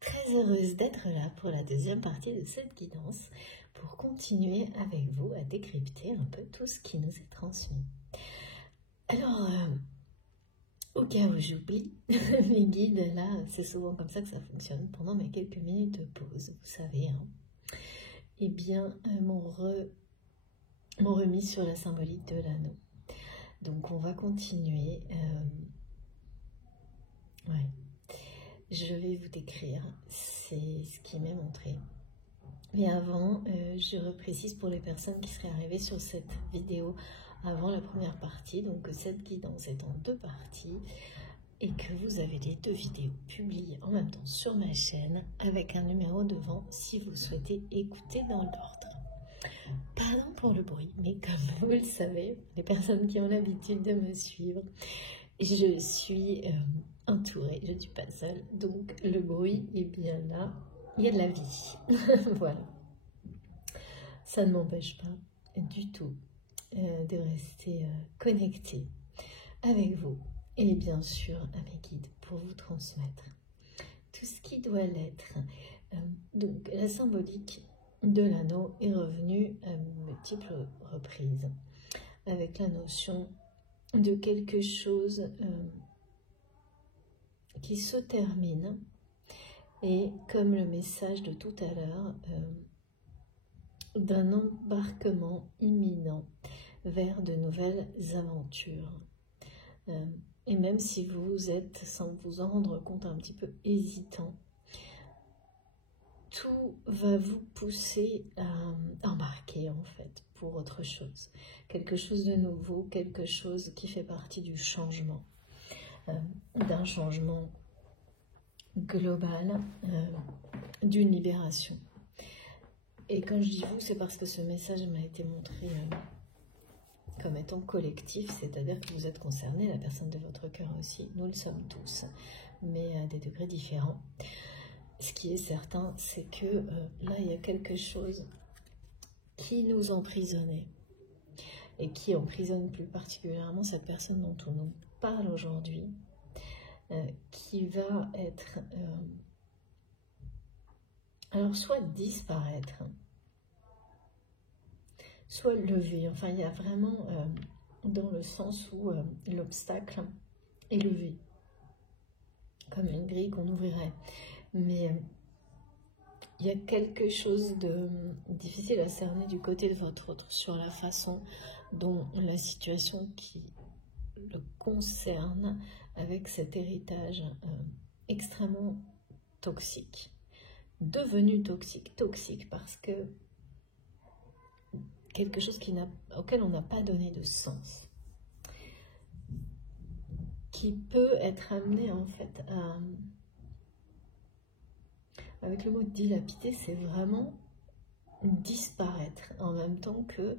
Très heureuse d'être là pour la deuxième partie de cette guidance, pour continuer avec vous à décrypter un peu tout ce qui nous est transmis. Alors, au cas où j'oublie, mes guides, là, c'est souvent comme ça que ça fonctionne, pendant mes quelques minutes de pause, vous savez, hein, eh bien, m'ont remis sur la symbolique de l'anneau. Donc, on va continuer. Ouais. Je vais vous décrire, c'est ce qui m'est montré. Mais avant, je reprécise pour les personnes qui seraient arrivées sur cette vidéo avant la première partie, donc que cette guidance est en 2 parties et que vous avez les 2 vidéos publiées en même temps sur ma chaîne avec un numéro devant si vous souhaitez écouter dans l'ordre. Pardon pour le bruit, mais comme vous le savez, les personnes qui ont l'habitude de me suivre, je suis entourée, je ne suis pas seule, donc le bruit est bien là, il y a de la vie. Voilà. Ça ne m'empêche pas du tout de rester connectée avec vous et bien sûr à mes guides pour vous transmettre tout ce qui doit l'être. Donc la symbolique de l'anneau est revenue à multiples reprises avec la notion de quelque chose qui se termine et comme le message de tout à l'heure d'un embarquement imminent vers de nouvelles aventures. Et même si vous êtes, sans vous en rendre compte, un petit peu hésitant, tout va vous pousser à embarquer en fait pour autre chose. Quelque chose de nouveau, quelque chose qui fait partie du changement, d'un changement global, d'une libération. Et quand je dis vous, c'est parce que ce message m'a été montré comme étant collectif, c'est-à-dire que vous êtes concerné, la personne de votre cœur aussi, nous le sommes tous, mais à des degrés différents. Ce qui est certain, c'est que là, il y a quelque chose qui nous emprisonnait et qui emprisonne plus particulièrement cette personne dont on nous parle aujourd'hui, qui va être, alors soit disparaître, soit levé. Enfin, il y a vraiment dans le sens où l'obstacle est levé, comme une grille qu'on ouvrirait. Mais il y a quelque chose de difficile à cerner du côté de votre autre sur la façon dont la situation qui le concerne avec cet héritage extrêmement toxique, devenu toxique parce que quelque chose auquel on n'a pas donné de sens, qui peut être amené en fait à... Avec le mot dilapider, c'est vraiment disparaître en même temps que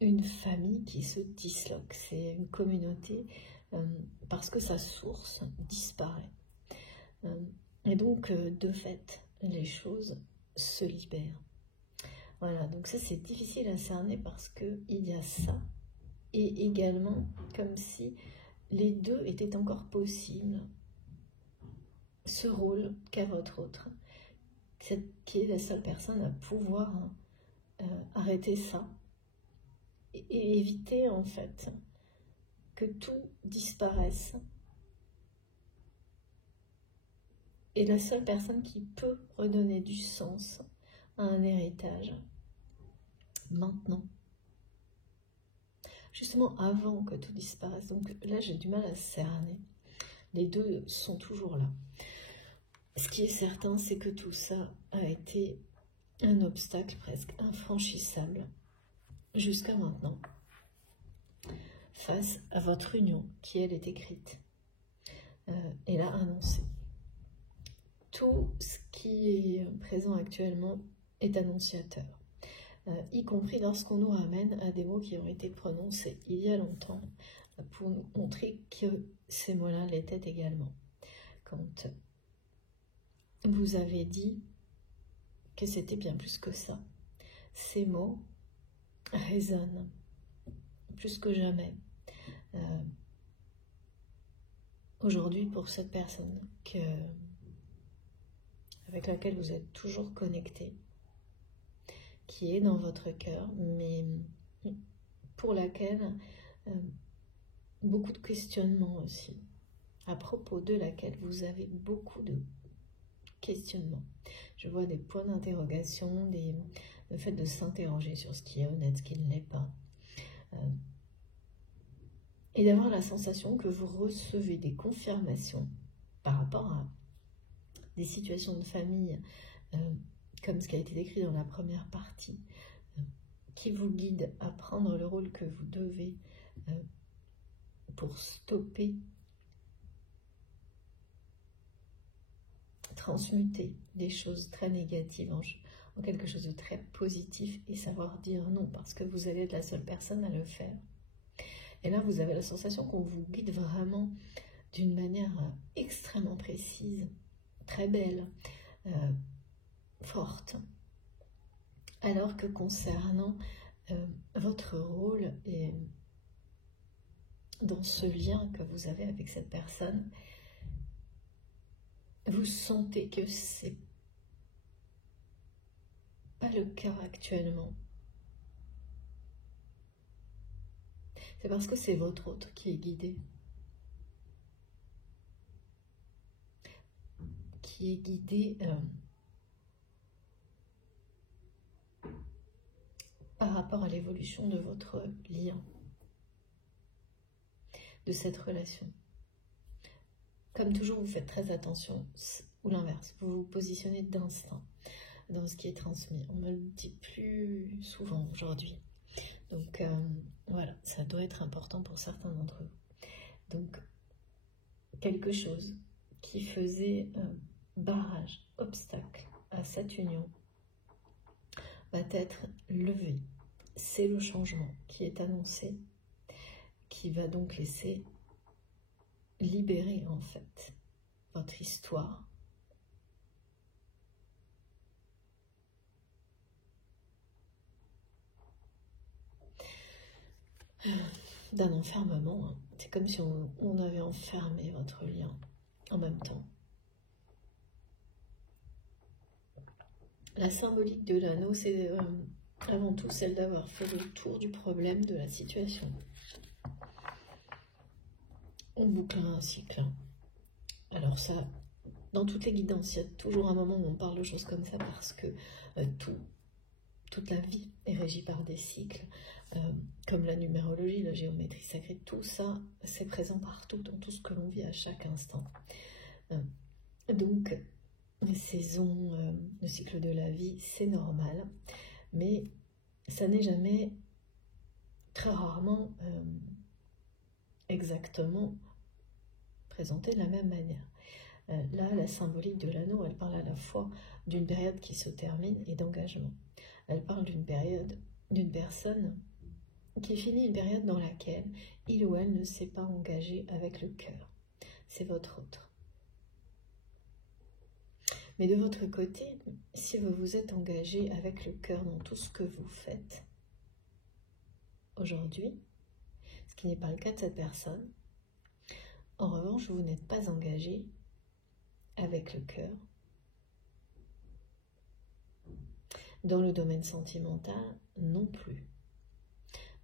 une famille qui se disloque. C'est une communauté parce que sa source disparaît. Et donc, de fait, les choses se libèrent. Voilà, donc ça c'est difficile à cerner parce qu'il y a ça et également comme si les deux étaient encore possibles. Ce rôle qu'a votre autre, qui est la seule personne à pouvoir arrêter ça et éviter en fait que tout disparaisse. Et la seule personne qui peut redonner du sens à un héritage maintenant, justement avant que tout disparaisse. Donc là j'ai du mal à cerner, les deux sont toujours là. Ce qui est certain, c'est que tout ça a été un obstacle presque infranchissable jusqu'à maintenant, face à votre union qui, elle, est écrite et là annoncée. Tout ce qui est présent actuellement est annonciateur, y compris lorsqu'on nous ramène à des mots qui ont été prononcés il y a longtemps pour nous montrer que ces mots-là l'étaient également. Quand vous avez dit que c'était bien plus que ça. Ces mots résonnent plus que jamais aujourd'hui pour cette personne avec laquelle vous êtes toujours connecté, qui est dans votre cœur, mais pour laquelle beaucoup de questionnements aussi, à propos de laquelle vous avez beaucoup de questionnements. Je vois des points d'interrogation, le fait de s'interroger sur ce qui est honnête, ce qui ne l'est pas. Et d'avoir la sensation que vous recevez des confirmations par rapport à des situations de famille, comme ce qui a été décrit dans la première partie, qui vous guident à prendre le rôle que vous devez pour stopper, transmuter des choses très négatives en quelque chose de très positif et savoir dire non, parce que vous allez être la seule personne à le faire. Et là, vous avez la sensation qu'on vous guide vraiment d'une manière extrêmement précise, très belle, forte. Alors que concernant votre rôle et dans ce lien que vous avez avec cette personne, vous sentez que c'est pas le cas actuellement. C'est parce que c'est votre autre qui est guidé. Qui est guidé par rapport à l'évolution de votre lien, de cette relation. Comme toujours, vous faites très attention, ou l'inverse, vous vous positionnez d'instinct dans ce qui est transmis. On me le dit plus souvent aujourd'hui. Donc voilà, ça doit être important pour certains d'entre vous. Donc, quelque chose qui faisait barrage, obstacle à cette union va être levé. C'est le changement qui est annoncé, qui va donc laisser libérer en fait votre histoire d'un enfermement. C'est comme si on avait enfermé votre lien en même temps. La symbolique de l'anneau, c'est avant tout celle d'avoir fait le tour du problème, de la situation. On boucle un cycle. Alors ça, dans toutes les guidances, il y a toujours un moment où on parle de choses comme ça parce que toute la vie est régie par des cycles, comme la numérologie, la géométrie sacrée, tout ça, c'est présent partout, dans tout ce que l'on vit à chaque instant. Donc, les saisons, le cycle de la vie, c'est normal, mais ça n'est jamais, très rarement, exactement présenté de la même manière. Là, la symbolique de l'anneau, elle parle à la fois d'une période qui se termine et d'engagement. Elle parle d'une période, d'une personne qui finit une période dans laquelle il ou elle ne s'est pas engagé avec le cœur. C'est votre autre. Mais de votre côté, si vous vous êtes engagé avec le cœur dans tout ce que vous faites aujourd'hui, ce qui n'est pas le cas de cette personne, en revanche, vous n'êtes pas engagé avec le cœur dans le domaine sentimental non plus.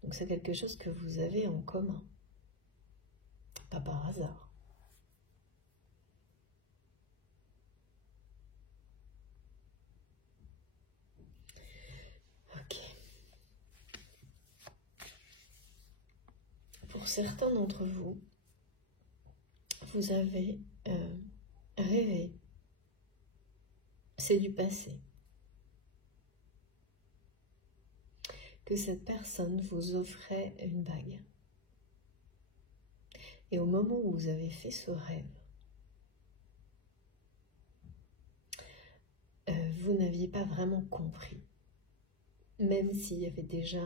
Donc c'est quelque chose que vous avez en commun, pas par hasard. Ok. Pour certains d'entre vous, vous avez rêvé, c'est du passé, que cette personne vous offrait une bague. Et au moment où vous avez fait ce rêve, vous n'aviez pas vraiment compris, même s'il y avait déjà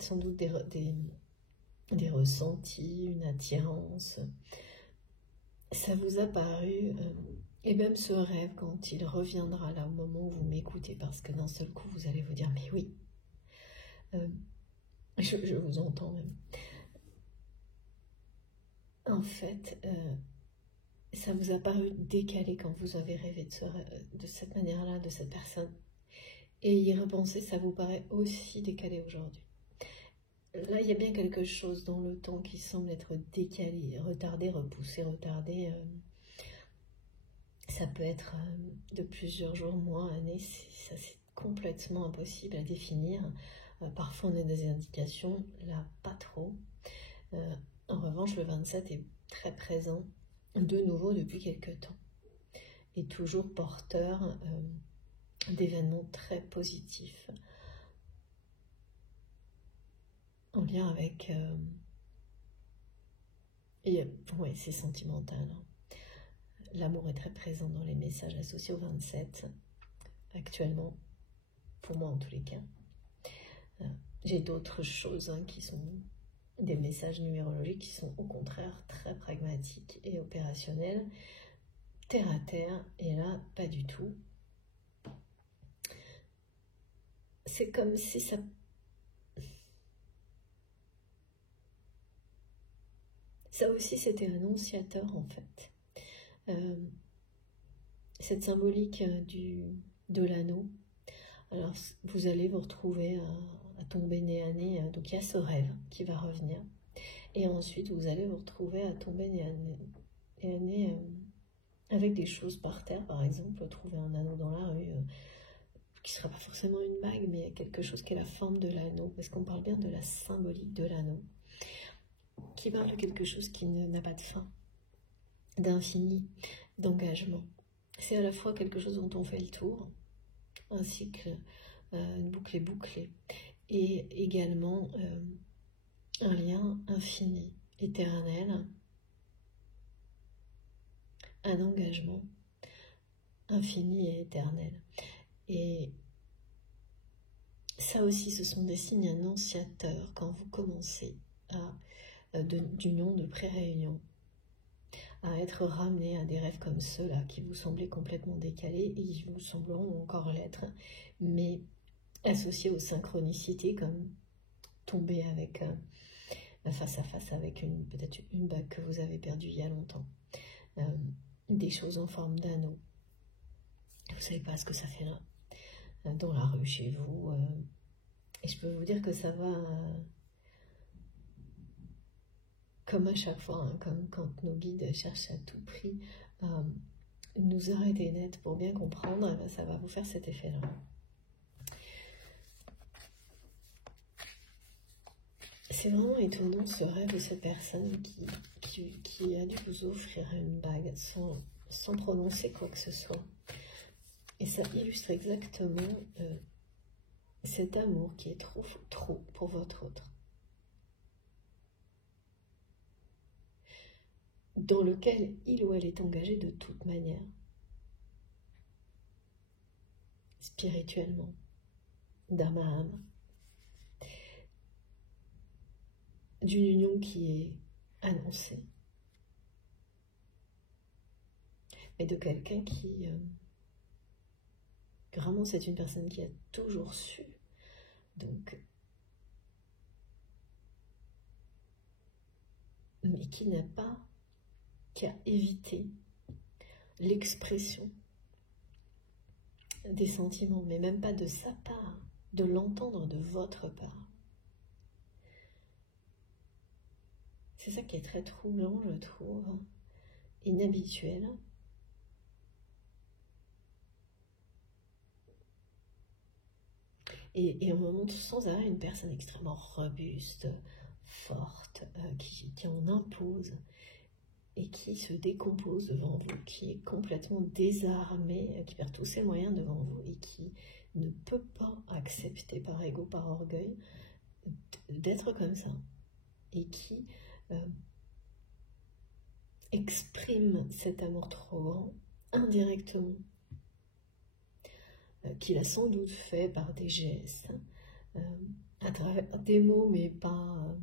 sans doute des ressentis, une attirance. Ça vous a paru, et même ce rêve, quand il reviendra là au moment où vous m'écoutez, parce que d'un seul coup vous allez vous dire, mais oui, je vous entends même. En fait, ça vous a paru décalé quand vous avez rêvé de cette manière-là, de cette personne. Et y repenser, ça vous paraît aussi décalé aujourd'hui. Là, il y a bien quelque chose dans le temps qui semble être décalé, retardé, repoussé, retardé. Ça peut être de plusieurs jours, mois, années, ça c'est complètement impossible à définir. Parfois on a des indications, là pas trop. En revanche, le 27 est très présent de nouveau depuis quelques temps. Et toujours porteur d'événements très positifs. En lien avec... ouais, c'est sentimental. L'amour est très présent dans les messages associés au 27, actuellement, pour moi en tous les cas. J'ai d'autres choses qui sont des messages numérologiques qui sont au contraire très pragmatiques et opérationnels, terre à terre, et là, pas du tout. C'est comme si ça... Ça aussi, c'était annonciateur en fait. Cette symbolique de l'anneau. Alors, vous allez vous retrouver à tomber nez à nez. Donc, il y a ce rêve qui va revenir. Et ensuite, vous allez vous retrouver à tomber nez à nez avec des choses par terre, par exemple. Trouver un anneau dans la rue, qui ne sera pas forcément une bague, mais quelque chose qui est la forme de l'anneau. Parce qu'on parle bien de la symbolique de l'anneau. Qui parle de quelque chose qui n'a pas de fin, d'infini, d'engagement. C'est à la fois quelque chose dont on fait le tour, un cycle, une boucle est bouclée, et également un lien infini, éternel, un engagement infini et éternel. Et ça aussi, ce sont des signes annonciateurs quand vous commencez d'union, de pré-réunion, à être ramené à des rêves comme ceux-là qui vous semblaient complètement décalés et qui vous sembleront encore l'être, mais associés aux synchronicités, comme tomber avec face à face avec peut-être une bague que vous avez perdue il y a longtemps, des choses en forme d'anneau. Vous ne savez pas ce que ça fait là, dans la rue, chez vous, et je peux vous dire que ça va... comme à chaque fois, comme quand nos guides cherchent à tout prix nous arrêter net pour bien comprendre, ça va vous faire cet effet-là. C'est vraiment étonnant ce rêve de cette personne qui a dû vous offrir une bague sans prononcer quoi que ce soit. Et ça illustre exactement cet amour qui est trop pour votre autre. Dans lequel il ou elle est engagé de toute manière, spirituellement, d'âme à âme, d'une union qui est annoncée, mais de quelqu'un qui, vraiment c'est une personne qui a toujours su, donc, mais qui a évité l'expression des sentiments, mais même pas de sa part, de l'entendre de votre part. C'est ça qui est très troublant, je trouve, inhabituel. Et on me montre sans arrêt une personne extrêmement robuste, forte, qui en impose et qui se décompose devant vous, qui est complètement désarmé, qui perd tous ses moyens devant vous et qui ne peut pas accepter par ego, par orgueil, d'être comme ça, et qui exprime cet amour trop grand indirectement, qu'il a sans doute fait par des gestes, à travers des mots, mais pas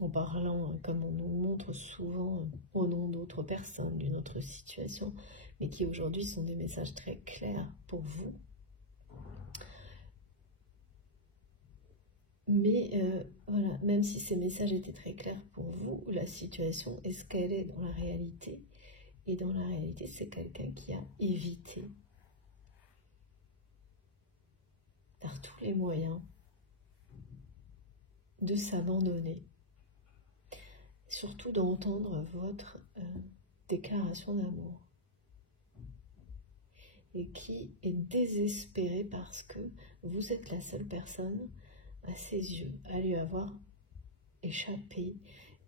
en parlant comme on nous montre souvent au nom d'autres personnes, d'une autre situation, mais qui aujourd'hui sont des messages très clairs pour vous. Mais voilà, même si ces messages étaient très clairs pour vous, la situation est ce qu'elle est dans la réalité. Et dans la réalité, c'est quelqu'un qui a évité par tous les moyens de s'abandonner, surtout d'entendre votre déclaration d'amour, et qui est désespéré parce que vous êtes la seule personne à ses yeux à lui avoir échappé.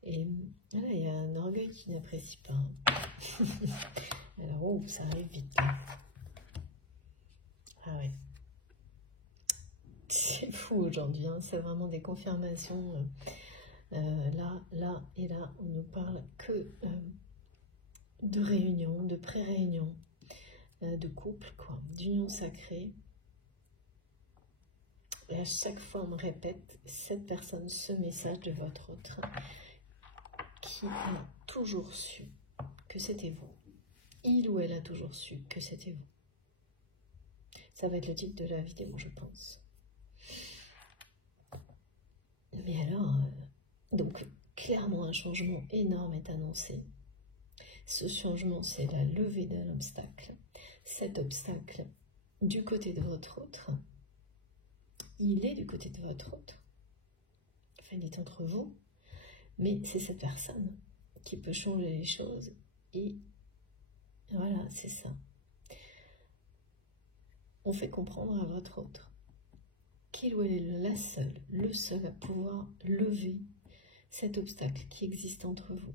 Et là, il y a un orgueil qui n'apprécie pas. Alors, oh, ça arrive vite. Ah ouais. C'est fou aujourd'hui, hein. C'est vraiment des confirmations. Là et là, on ne parle que de réunion, de pré-réunion, de couple, quoi, d'union sacrée. Et à chaque fois, on me répète, cette personne, ce message de votre autre, qui a toujours su que c'était vous. Il ou elle a toujours su que c'était vous. Ça va être le titre de la vidéo, je pense. Mais alors, donc, clairement, un changement énorme est annoncé. Ce changement, c'est la levée d'un obstacle. Cet obstacle, du côté de votre autre, il est du côté de votre autre. Enfin, il est entre vous. Mais c'est cette personne qui peut changer les choses. Et voilà, c'est ça. On fait comprendre à votre autre qu'il ou elle est la seule, le seul à pouvoir lever cet obstacle qui existe entre vous.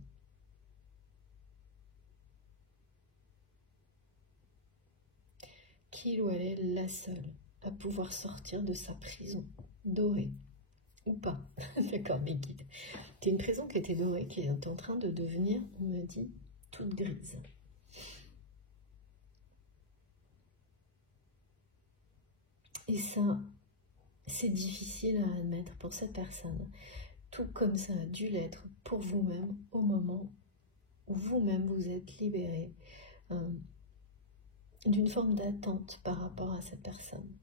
Qu'il ou elle est la seule à pouvoir sortir de sa prison dorée. Ou pas, d'accord, mes guides. C'est une prison qui était dorée, qui est en train de devenir, on me dit, toute grise. Et ça, c'est difficile à admettre pour cette personne, tout comme ça a dû l'être pour vous-même au moment où vous-même vous êtes libéré d'une forme d'attente par rapport à cette personne,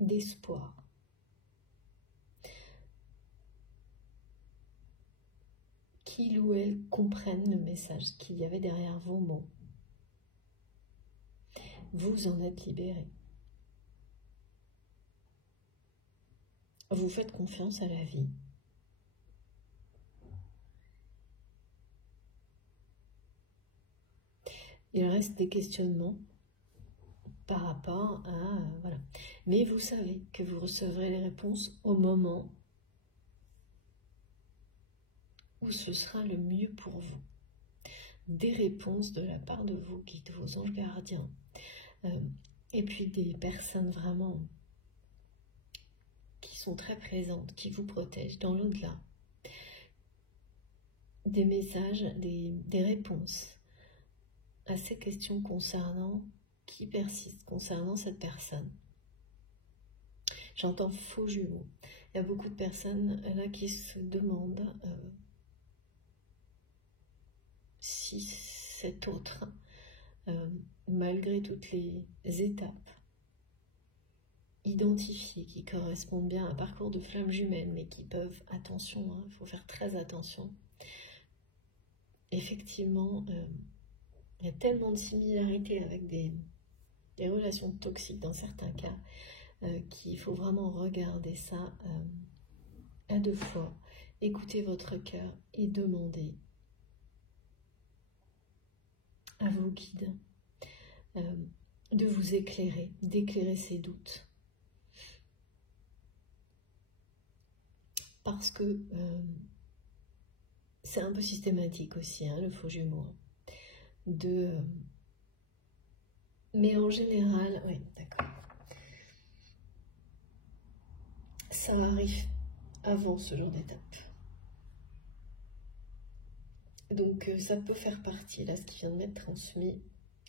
d'espoir. Qu'il ou elle comprenne le message qu'il y avait derrière vos mots. Vous en êtes libéré. Vous faites confiance à la vie. Il reste des questionnements par rapport à... voilà. Mais vous savez que vous recevrez les réponses au moment où ce sera le mieux pour vous. Des réponses de la part de vos guides, vos anges gardiens. Et puis des personnes vraiment qui sont très présentes, qui vous protègent dans l'au-delà. Des messages, des réponses à ces questions concernant, qui persistent, concernant cette personne. J'entends faux jumeaux. Il y a beaucoup de personnes là qui se demandent si cet autre, malgré toutes les étapes identifiées, qui correspondent bien à un parcours de flammes jumelles, mais qui peuvent, attention, il faut faire très attention. Effectivement, il y a tellement de similarités avec des relations toxiques dans certains cas, qu'il faut vraiment regarder ça à deux fois, écouter votre cœur et demander à vos guides de vous éclairer, d'éclairer ces doutes. Parce que c'est un peu systématique aussi, hein, le faux jumeau. Mais en général, oui, d'accord. Ça arrive avant ce genre d'étape. Donc ça peut faire partie, là, ce qui vient de m'être transmis,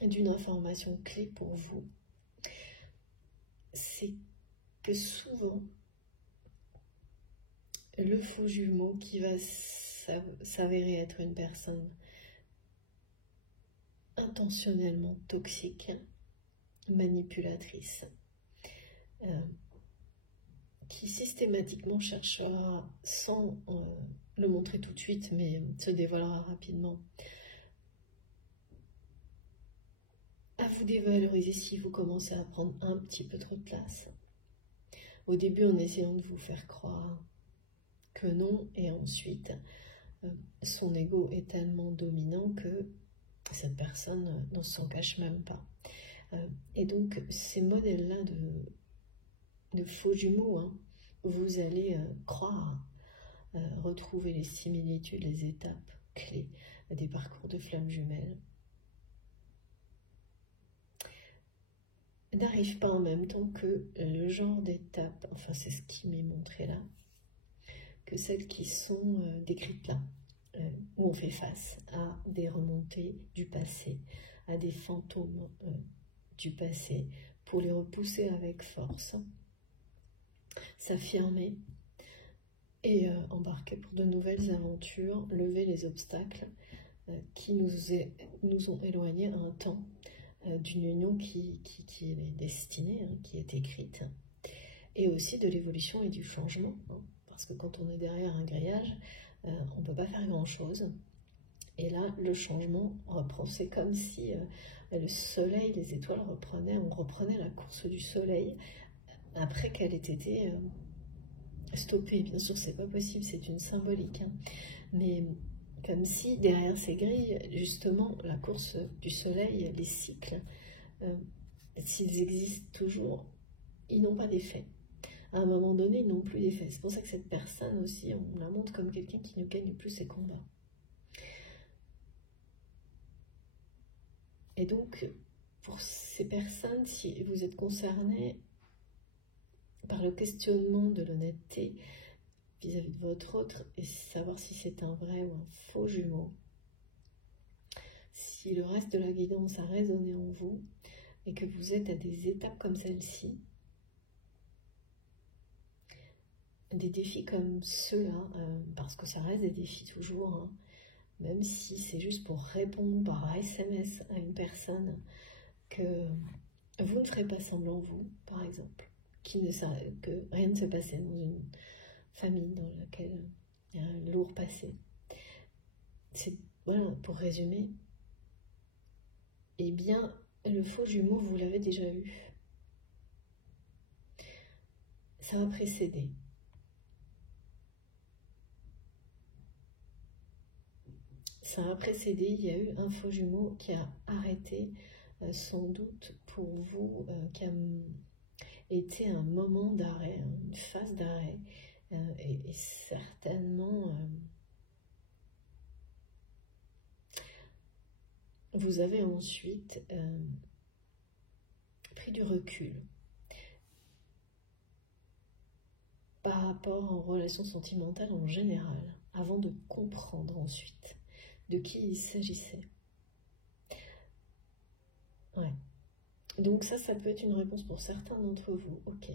d'une information clé pour vous. C'est que souvent, le faux jumeau qui va s'avérer être une personne intentionnellement toxique, manipulatrice, qui systématiquement cherchera, sans le montrer tout de suite, mais se dévoilera rapidement, vous dévaloriser si vous commencez à prendre un petit peu trop de place. Au début, en essayant de vous faire croire que non, et ensuite, son ego est tellement dominant que cette personne ne s'en cache même pas. Et donc, ces modèles-là de faux jumeaux, hein, vous allez croire, retrouver les similitudes, les étapes clés des parcours de flammes jumelles, n'arrive pas en même temps que le genre d'étapes, enfin c'est ce qui m'est montré là, que celles qui sont décrites là, où on fait face à des remontées du passé, à des fantômes du passé, pour les repousser avec force, s'affirmer et embarquer pour de nouvelles aventures, lever les obstacles qui nous ont éloignés un temps d'une union qui est destinée, hein, qui est écrite, et aussi de l'évolution et du changement, hein, parce que quand on est derrière un grillage, on ne peut pas faire grand-chose, et là, le changement reprend, c'est comme si le soleil, les étoiles on reprenait la course du soleil après qu'elle ait été stoppée. Bien sûr, c'est pas possible, c'est une symbolique, hein, mais comme si derrière ces grilles, justement, la course du soleil, les cycles, s'ils existent toujours, ils n'ont pas d'effet. À un moment donné, ils n'ont plus d'effet. C'est pour ça que cette personne aussi, on la montre comme quelqu'un qui ne gagne plus ses combats. Et donc, pour ces personnes, si vous êtes concernés par le questionnement de l'honnêteté vis-à-vis de votre autre, et savoir si c'est un vrai ou un faux jumeau, si le reste de la guidance a résonné en vous, et que vous êtes à des étapes comme celle-ci, des défis comme ceux-là, parce que ça reste des défis toujours, hein, même si c'est juste pour répondre par SMS à une personne que vous ne ferez pas semblant, vous, par exemple, que rien ne se passait dans une famille dans laquelle il y a un lourd passé. Voilà, pour résumer, eh bien, le faux jumeau, vous l'avez déjà eu. Ça va précéder. Ça a précédé, il y a eu un faux jumeau qui a arrêté, sans doute pour vous, qui a été un moment d'arrêt, une phase d'arrêt, et certainement vous avez ensuite pris du recul par rapport aux relations sentimentales en général, avant de comprendre ensuite de qui il s'agissait. Ouais. Donc ça peut être une réponse pour certains d'entre vous, ok.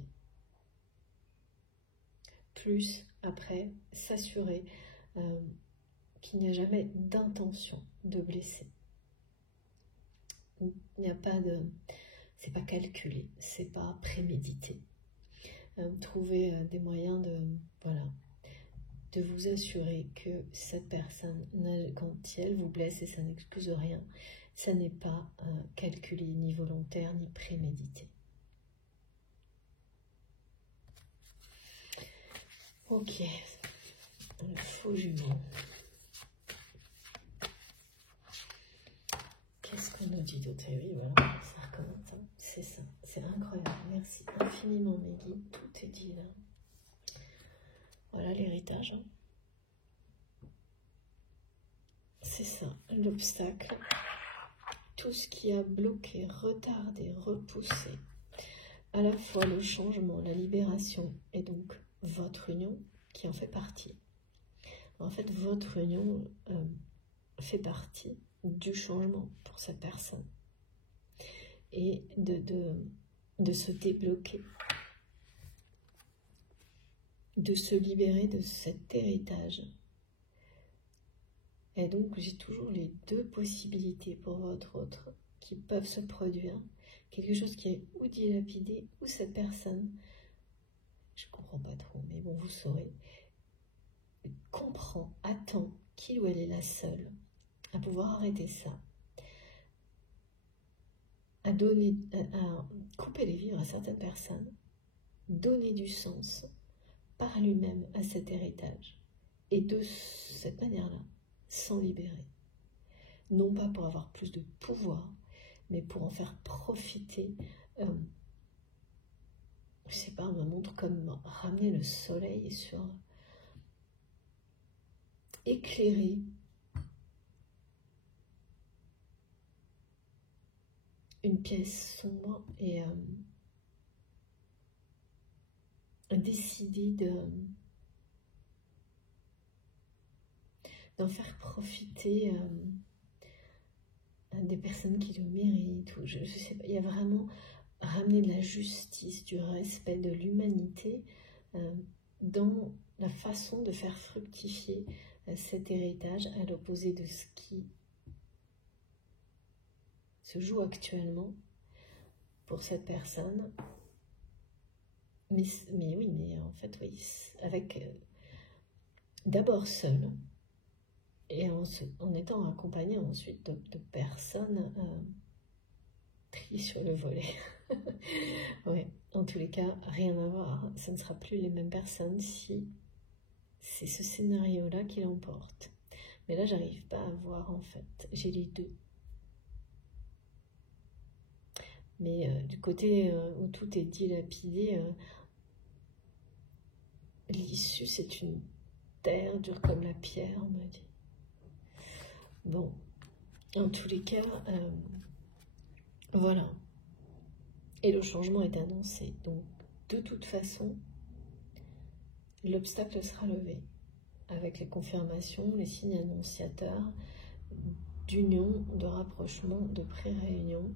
Plus, après, s'assurer qu'il n'y a jamais d'intention de blesser. Il n'y a pas de... C'est pas calculé, c'est pas prémédité. Trouver des moyens de vous assurer que cette personne, quand elle vous blesse, et ça n'excuse rien, ça n'est pas calculé, ni volontaire, ni prémédité. Ok, le faux jumeau. Qu'est-ce qu'on nous dit d'autre? Oui, voilà, ça recommence, hein. C'est ça, c'est incroyable. Merci infiniment, mes guides, tout est dit là. Voilà l'héritage. Hein. C'est ça, l'obstacle. Tout ce qui a bloqué, retardé, repoussé, à la fois le changement, la libération, et donc votre union qui en fait partie. En fait, votre union fait partie du changement pour cette personne. Et de se débloquer, de se libérer de cet héritage. Et donc, j'ai toujours les deux possibilités pour votre autre qui peuvent se produire. Quelque chose qui est ou dilapidé, ou cette personne, je ne comprends pas trop, mais bon, vous saurez, comprend, attend qu'il ou elle est la seule à pouvoir arrêter ça. à donner, à couper les vivres à certaines personnes, donner du sens par lui-même à cet héritage, et de cette manière-là, s'en libérer. Non pas pour avoir plus de pouvoir, mais pour en faire profiter, je sais pas, me montre comme ramener le soleil sur, éclairer une pièce sombre et décider d'en faire profiter des personnes qui le méritent, ou je sais pas, il y a vraiment ramener de la justice, du respect, de l'humanité dans la façon de faire fructifier cet héritage, à l'opposé de ce qui se joue actuellement pour cette personne. Mais oui, mais en fait, oui, avec d'abord seul, et en étant accompagné ensuite de personnes triées sur le volet. Ouais, en tous les cas, rien à voir. Ce ne sera plus les mêmes personnes si c'est ce scénario-là qui l'emporte. Mais là, j'arrive pas à voir en fait. J'ai les deux. Mais du côté où tout est dilapidé, l'issue, c'est une terre dure comme la pierre, on me dit. Bon, en tous les cas, voilà. Et le changement est annoncé. Donc, de toute façon, l'obstacle sera levé, avec les confirmations, les signes annonciateurs d'union, de rapprochement, de pré-réunion.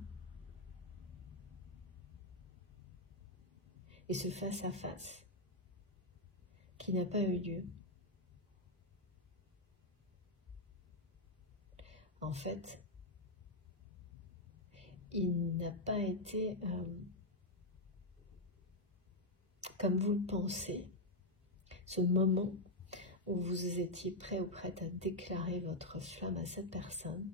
Et ce face-à-face qui n'a pas eu lieu. En fait, il n'a pas été comme vous le pensez, ce moment où vous étiez prêt ou prête à déclarer votre flamme à cette personne,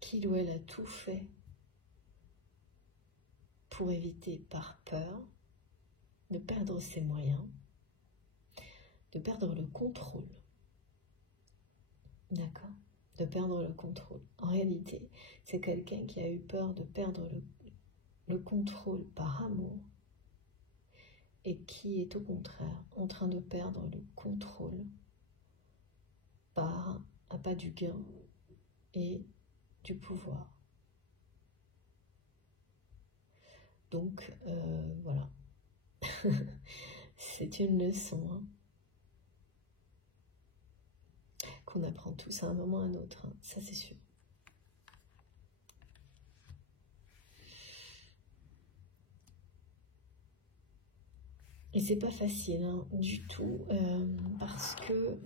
qu'il ou elle a tout fait pour éviter par peur de perdre ses moyens, de perdre le contrôle. D'accord ? De perdre le contrôle. En réalité, c'est quelqu'un qui a eu peur de perdre le contrôle par amour et qui est au contraire en train de perdre le contrôle par appât du gain et du pouvoir. Donc, voilà. C'est une leçon qu'on apprend tous à un moment ou à un autre, ça c'est sûr. Et c'est pas facile du tout, parce que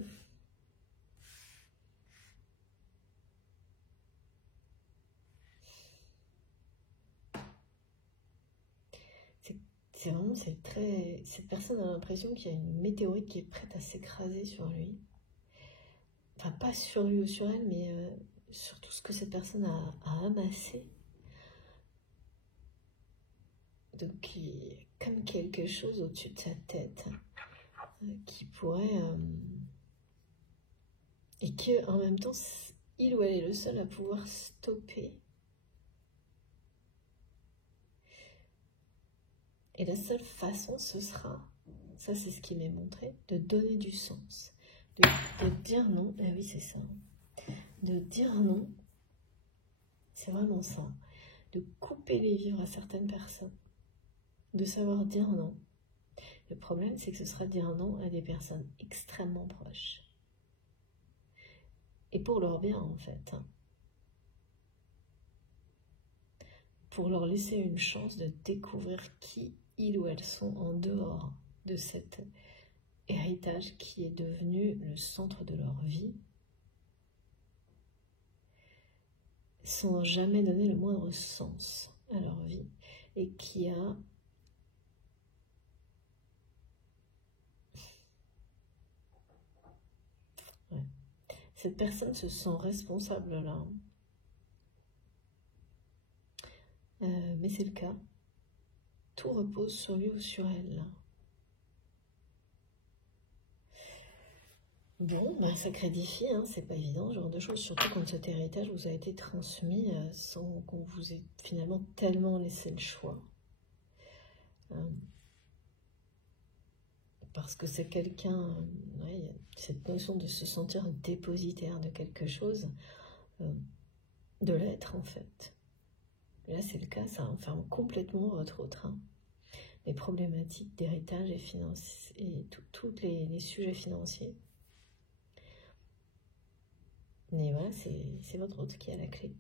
c'est vraiment, cette personne a l'impression qu'il y a une météorite qui est prête à s'écraser sur lui. Enfin, pas sur lui ou sur elle, mais sur tout ce que cette personne a amassé. Donc, comme quelque chose au-dessus de sa tête qui pourrait... et qu'en même temps, il ou elle est le seul à pouvoir stopper. Et la seule façon, ce sera, ça c'est ce qui m'est montré, de donner du sens. De dire non, ah oui c'est ça. De dire non, c'est vraiment ça. De couper les vivres à certaines personnes. De savoir dire non. Le problème, c'est que ce sera dire non à des personnes extrêmement proches. Et pour leur bien, en fait. Pour leur laisser une chance de découvrir qui ils ou elles sont en dehors de cet héritage qui est devenu le centre de leur vie, sans jamais donner le moindre sens à leur vie, et qui a cette personne se sent responsable là mais c'est le cas. Tout repose sur lui ou sur elle. Bon, ben, ça crée défi, hein, c'est pas évident, ce genre de choses, surtout quand cet héritage vous a été transmis sans qu'on vous ait finalement tellement laissé le choix. Parce que c'est quelqu'un, ouais, cette notion de se sentir dépositaire de quelque chose, de l'être en fait. Là c'est le cas, ça enferme complètement votre train. Les problématiques d'héritage et tous les sujets financiers. Mais voilà, c'est votre hôte qui a la clé.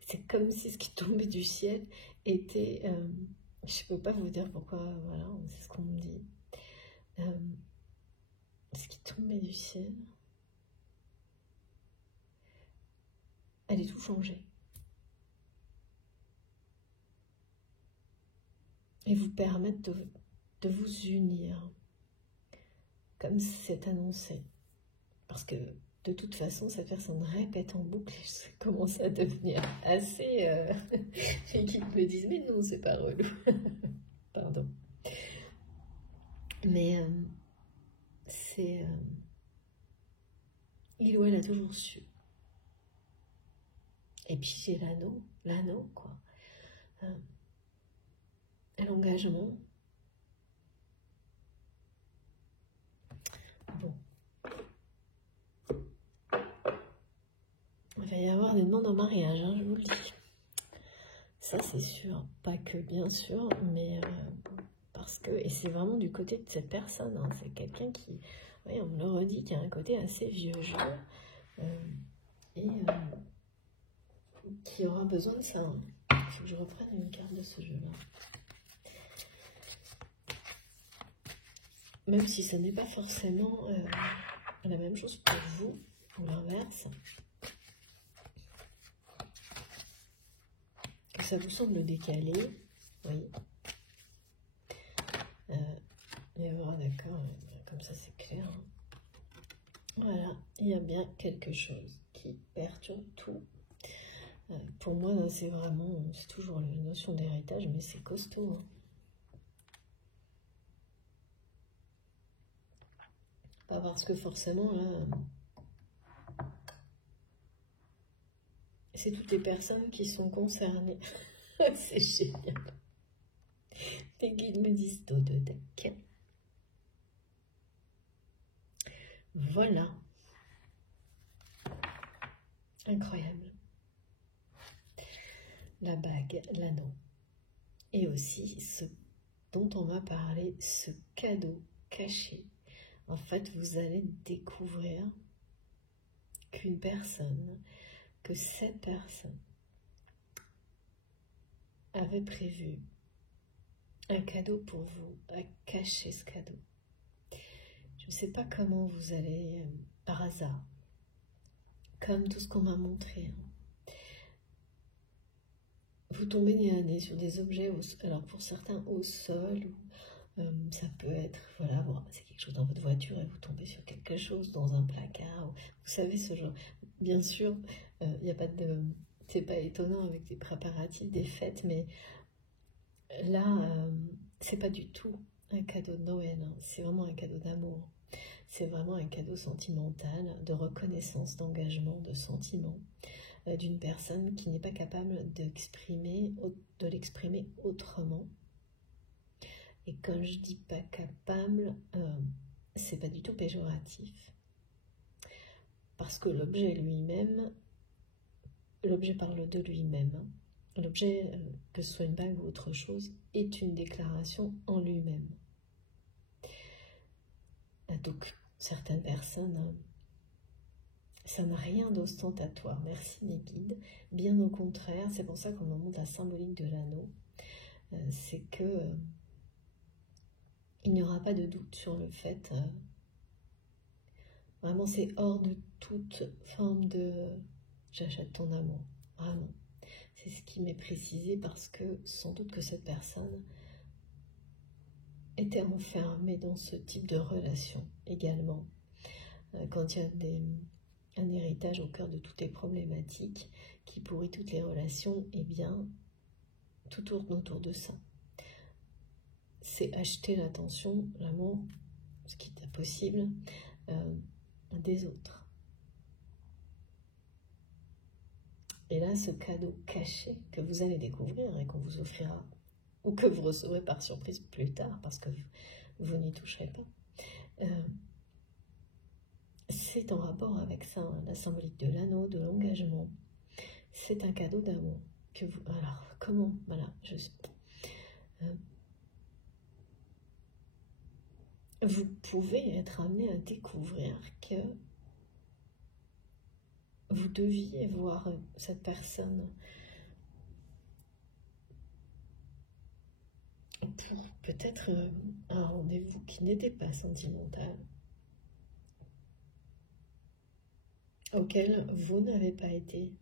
C'est comme si ce qui tombait du ciel était... je ne peux pas vous dire pourquoi, voilà, c'est ce qu'on me dit. Ce qui tombait du ciel allait tout changer. Et vous permettre de vous unir, comme c'est annoncé. Parce que de toute façon, cette personne répète en boucle et ça commence à devenir assez... et qui me disent, mais non, c'est pas relou. Pardon. Mais c'est... il ou elle a toujours su. Et puis j'ai l'anneau, quoi. L'engagement. Bon. Il va y avoir des demandes en mariage, hein, je vous le dis. Ça, c'est sûr. Pas que, bien sûr, mais parce que... Et c'est vraiment du côté de cette personne. Hein, c'est quelqu'un qui... Oui, on me le redit, qui a un côté assez vieux jeu. Et qui aura besoin de ça. Hein. Il faut que je reprenne une carte de ce jeu-là. Même si ce n'est pas forcément la même chose pour vous, ou l'inverse. Que ça vous semble décalé, oui. Et voilà, d'accord, comme ça c'est clair. Hein. Voilà, il y a bien quelque chose qui perturbe tout. Pour moi, c'est vraiment, c'est toujours la notion d'héritage, mais c'est costaud. Hein. Pas parce que forcément, là, c'est toutes les personnes qui sont concernées. C'est génial. Les guides me disent dos de deck. Voilà. Incroyable. La bague, l'anneau. Et aussi ce dont on va parler, ce cadeau caché. En fait, vous allez découvrir qu'une personne, que cette personne avait prévu un cadeau pour vous, à cacher ce cadeau. Je ne sais pas comment vous allez, par hasard, comme tout ce qu'on m'a montré, hein. Vous tombez nez à nez sur des objets, alors pour certains au sol, ça peut être, voilà, bon, c'est quelque chose dans votre voiture et vous tombez sur quelque chose dans un placard, vous savez ce genre. Bien sûr, il n'y a pas de, c'est pas étonnant avec des préparatifs, des fêtes, mais là, c'est pas du tout un cadeau de Noël, hein. C'est vraiment un cadeau d'amour. C'est vraiment un cadeau sentimental, de reconnaissance, d'engagement, de sentiment, d'une personne qui n'est pas capable de l'exprimer autrement. Et quand je dis pas capable, c'est pas du tout péjoratif. Parce que l'objet lui-même, l'objet parle de lui-même. L'objet, que ce soit une bague ou autre chose, est une déclaration en lui-même. Donc, certaines personnes, ça n'a rien d'ostentatoire. Merci mes guides. Bien au contraire, c'est pour ça qu'on me montre la symbolique de l'anneau. C'est que il n'y aura pas de doute sur le fait. Vraiment, c'est hors de toute forme de j'achète ton amour. Vraiment. C'est ce qui m'est précisé parce que sans doute que cette personne était enfermée dans ce type de relation également. quand il y a un héritage au cœur de toutes les problématiques qui pourrit toutes les relations, eh bien, tout tourne autour de ça. C'est acheter l'attention, l'amour, ce qui est possible, des autres. Et là, ce cadeau caché que vous allez découvrir et qu'on vous offrira, ou que vous recevrez par surprise plus tard, parce que vous n'y toucherez pas, c'est en rapport avec ça, hein, la symbolique de l'anneau, de l'engagement. C'est un cadeau d'amour. Alors, comment? Voilà, vous pouvez être amené à découvrir que vous deviez voir cette personne pour peut-être un rendez-vous qui n'était pas sentimental, auquel vous n'avez pas été,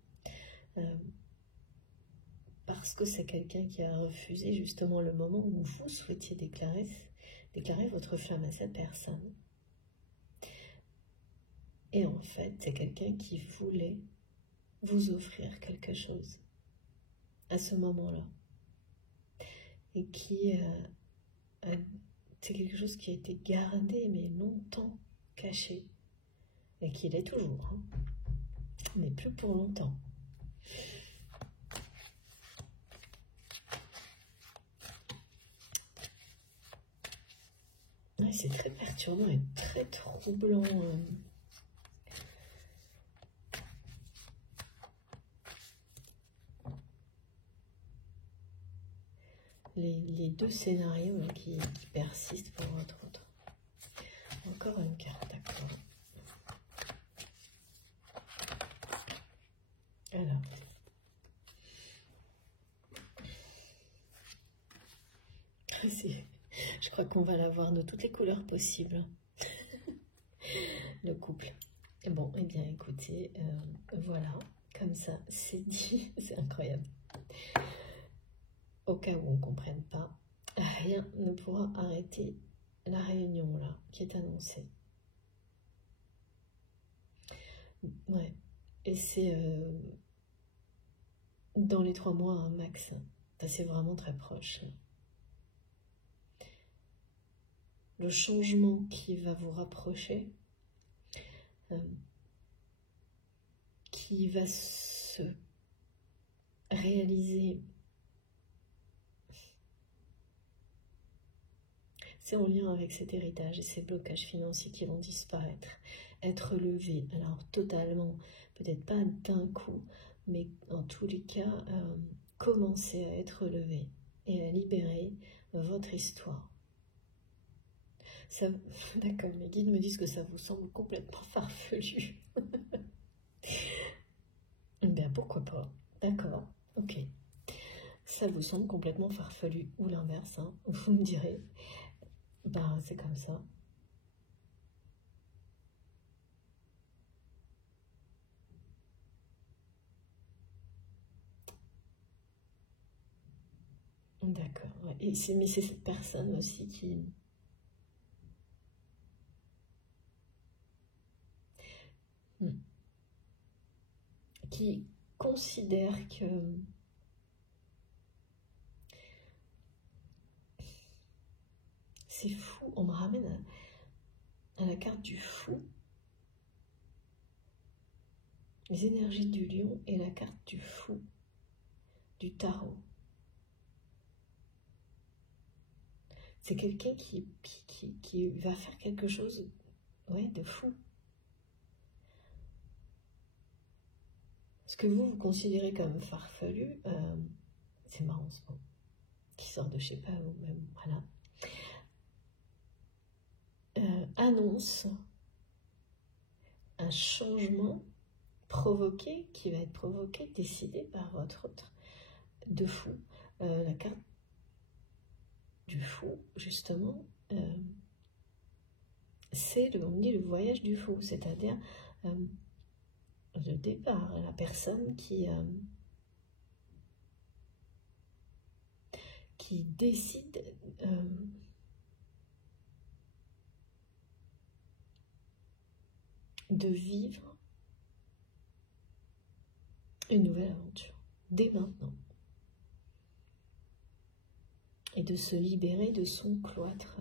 parce que c'est quelqu'un qui a refusé justement le moment où vous souhaitiez déclarer votre flamme à cette personne. Et en fait, c'est quelqu'un qui voulait vous offrir quelque chose à ce moment-là. Et qui c'est quelque chose qui a été gardé, mais longtemps caché. Et qui l'est toujours, hein, mais plus pour longtemps. Ouais, c'est très perturbant et très troublant. Les deux scénarios là, qui persistent pour votre autre. Encore une carte, d'accord. Alors. Je crois qu'on va l'avoir de toutes les couleurs possibles. Le couple. Bon, eh bien, écoutez, voilà, comme ça, c'est dit, c'est incroyable. Au cas où on ne comprenne pas, rien ne pourra arrêter la réunion là qui est annoncée. Ouais, et c'est dans les 3 mois, hein, max. Enfin, c'est vraiment très proche. Le changement qui va vous rapprocher, qui va se réaliser, c'est en lien avec cet héritage et ces blocages financiers qui vont disparaître, être levés, alors totalement, peut-être pas d'un coup, mais en tous les cas, commencer à être levé et à libérer votre histoire. D'accord, mes guides me disent que ça vous semble complètement farfelu. Ben pourquoi pas, d'accord, ok. Ça vous semble complètement farfelu, ou l'inverse, hein, vous me direz. Ben c'est comme ça. D'accord, ouais. Mais c'est cette personne aussi qui considère que c'est fou. On me ramène à la carte du fou, les énergies du lion et la carte du fou, du tarot. C'est quelqu'un qui va faire quelque chose, ouais, de fou. Ce que vous considérez comme farfelu, c'est marrant ce mot, qui sort de je sais pas où même, voilà. Annonce un changement provoqué, qui va être provoqué, décidé par votre autre de fou. La carte du fou, justement, c'est, on dit, le voyage du fou, c'est-à-dire le départ, la personne qui décide de vivre une nouvelle aventure, dès maintenant. Et de se libérer de son cloître,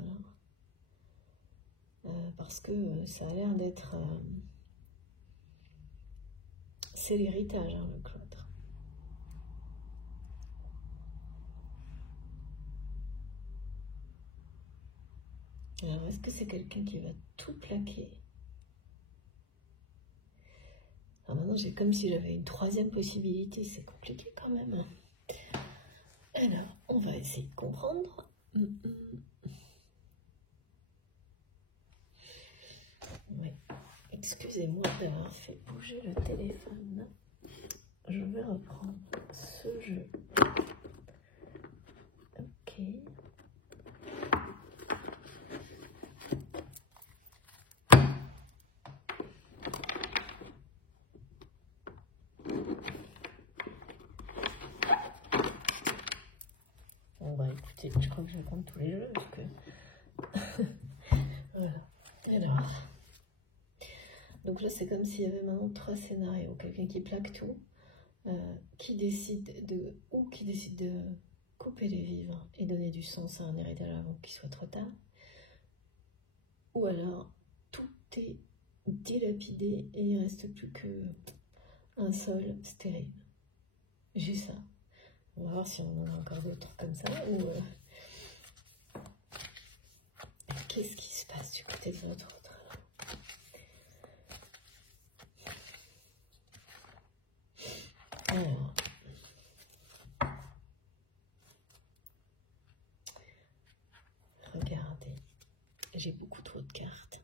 parce que ça a l'air d'être... c'est l'héritage, le cloître. Alors, est-ce que c'est quelqu'un qui va tout plaquer? Alors maintenant, j'ai comme si j'avais une troisième possibilité, c'est compliqué quand même. Alors, on va essayer de comprendre. Oui. Excusez-moi d'avoir fait bouger le téléphone. Je vais reprendre ce jeu. Ok. Bon bah écoutez, je crois que je vais prendre tous les jeux parce que... Voilà. Alors... Donc là, c'est comme s'il y avait maintenant 3 scénarios. Quelqu'un qui plaque tout, qui décide de couper les vivres et donner du sens à un héritage avant qu'il soit trop tard. Ou alors, tout est dilapidé et il ne reste plus qu'un sol stérile. Juste ça. On va voir si on en a encore d'autres comme ça. Ou qu'est-ce qui se passe du côté de votre autre? Alors, regardez, j'ai beaucoup trop de cartes.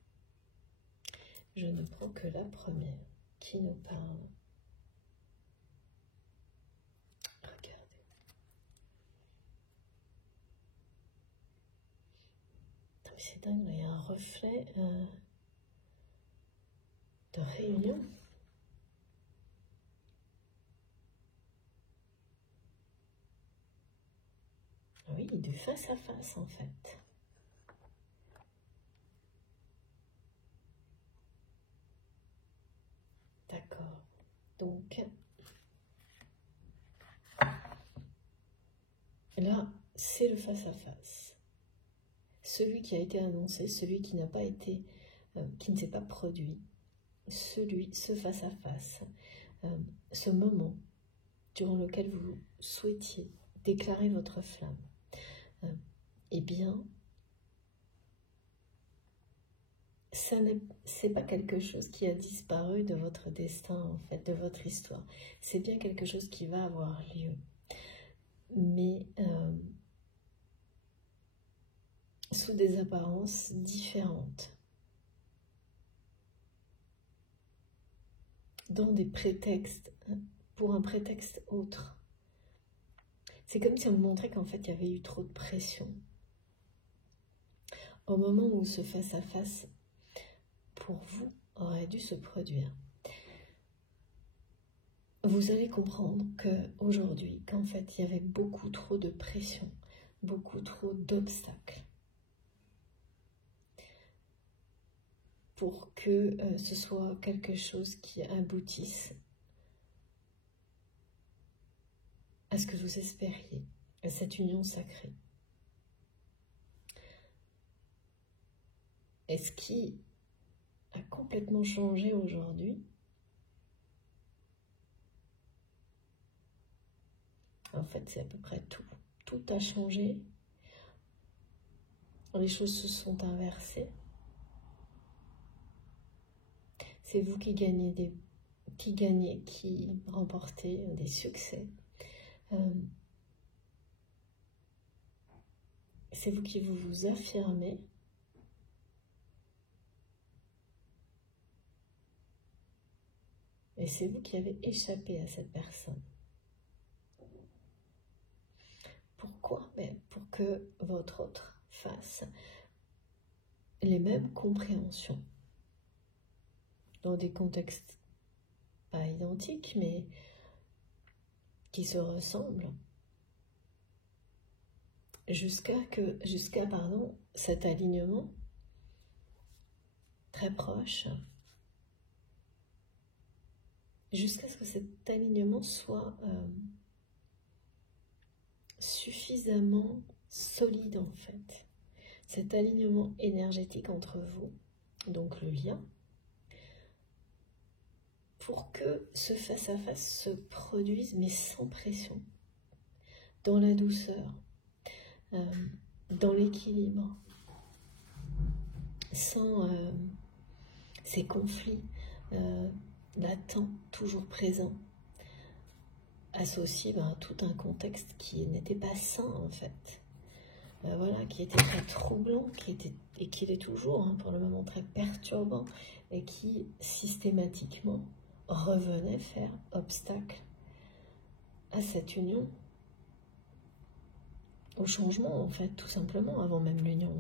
Je ne prends que la première qui nous parle. Regardez. C'est dingue, il y a un reflet de réunion. Oui, du face à face en fait. D'accord. Donc, là, c'est le face à face. Celui qui a été annoncé, celui qui n'a pas été, qui ne s'est pas produit, ce face à face, ce moment durant lequel vous souhaitiez déclarer votre flamme, eh bien, c'est pas quelque chose qui a disparu de votre destin, en fait, de votre histoire. C'est bien quelque chose qui va avoir lieu. Mais sous des apparences différentes. Dans des prétextes, pour un prétexte autre. C'est comme si on montrait qu'en fait, il y avait eu trop de pression. Au moment où ce face-à-face, pour vous, aurait dû se produire, vous allez comprendre qu'aujourd'hui, qu'en fait, il y avait beaucoup trop de pression, beaucoup trop d'obstacles pour que ce soit quelque chose qui aboutisse à ce que vous espériez, à cette union sacrée. Et ce qui a complètement changé aujourd'hui, en fait, c'est à peu près tout. Tout a changé. Les choses se sont inversées. C'est vous qui gagnez, qui remportez des succès. C'est vous qui vous affirmez. Et c'est vous qui avez échappé à cette personne. Pourquoi? Pour que votre autre fasse les mêmes compréhensions. Dans des contextes pas identiques, mais qui se ressemblent. Jusqu'à cet alignement très proche jusqu'à ce que cet alignement soit suffisamment solide en fait. Cet alignement énergétique entre vous, donc le lien, pour que ce face-à-face se produise, mais sans pression, dans la douceur, dans l'équilibre, sans ces conflits latents, toujours présents, associés à tout un contexte qui n'était pas sain en fait. Voilà, qui était très troublant, et qui l'est toujours, hein, pour le moment très perturbant, et qui systématiquement revenait faire obstacle à cette union, au changement en fait, tout simplement, avant même l'union.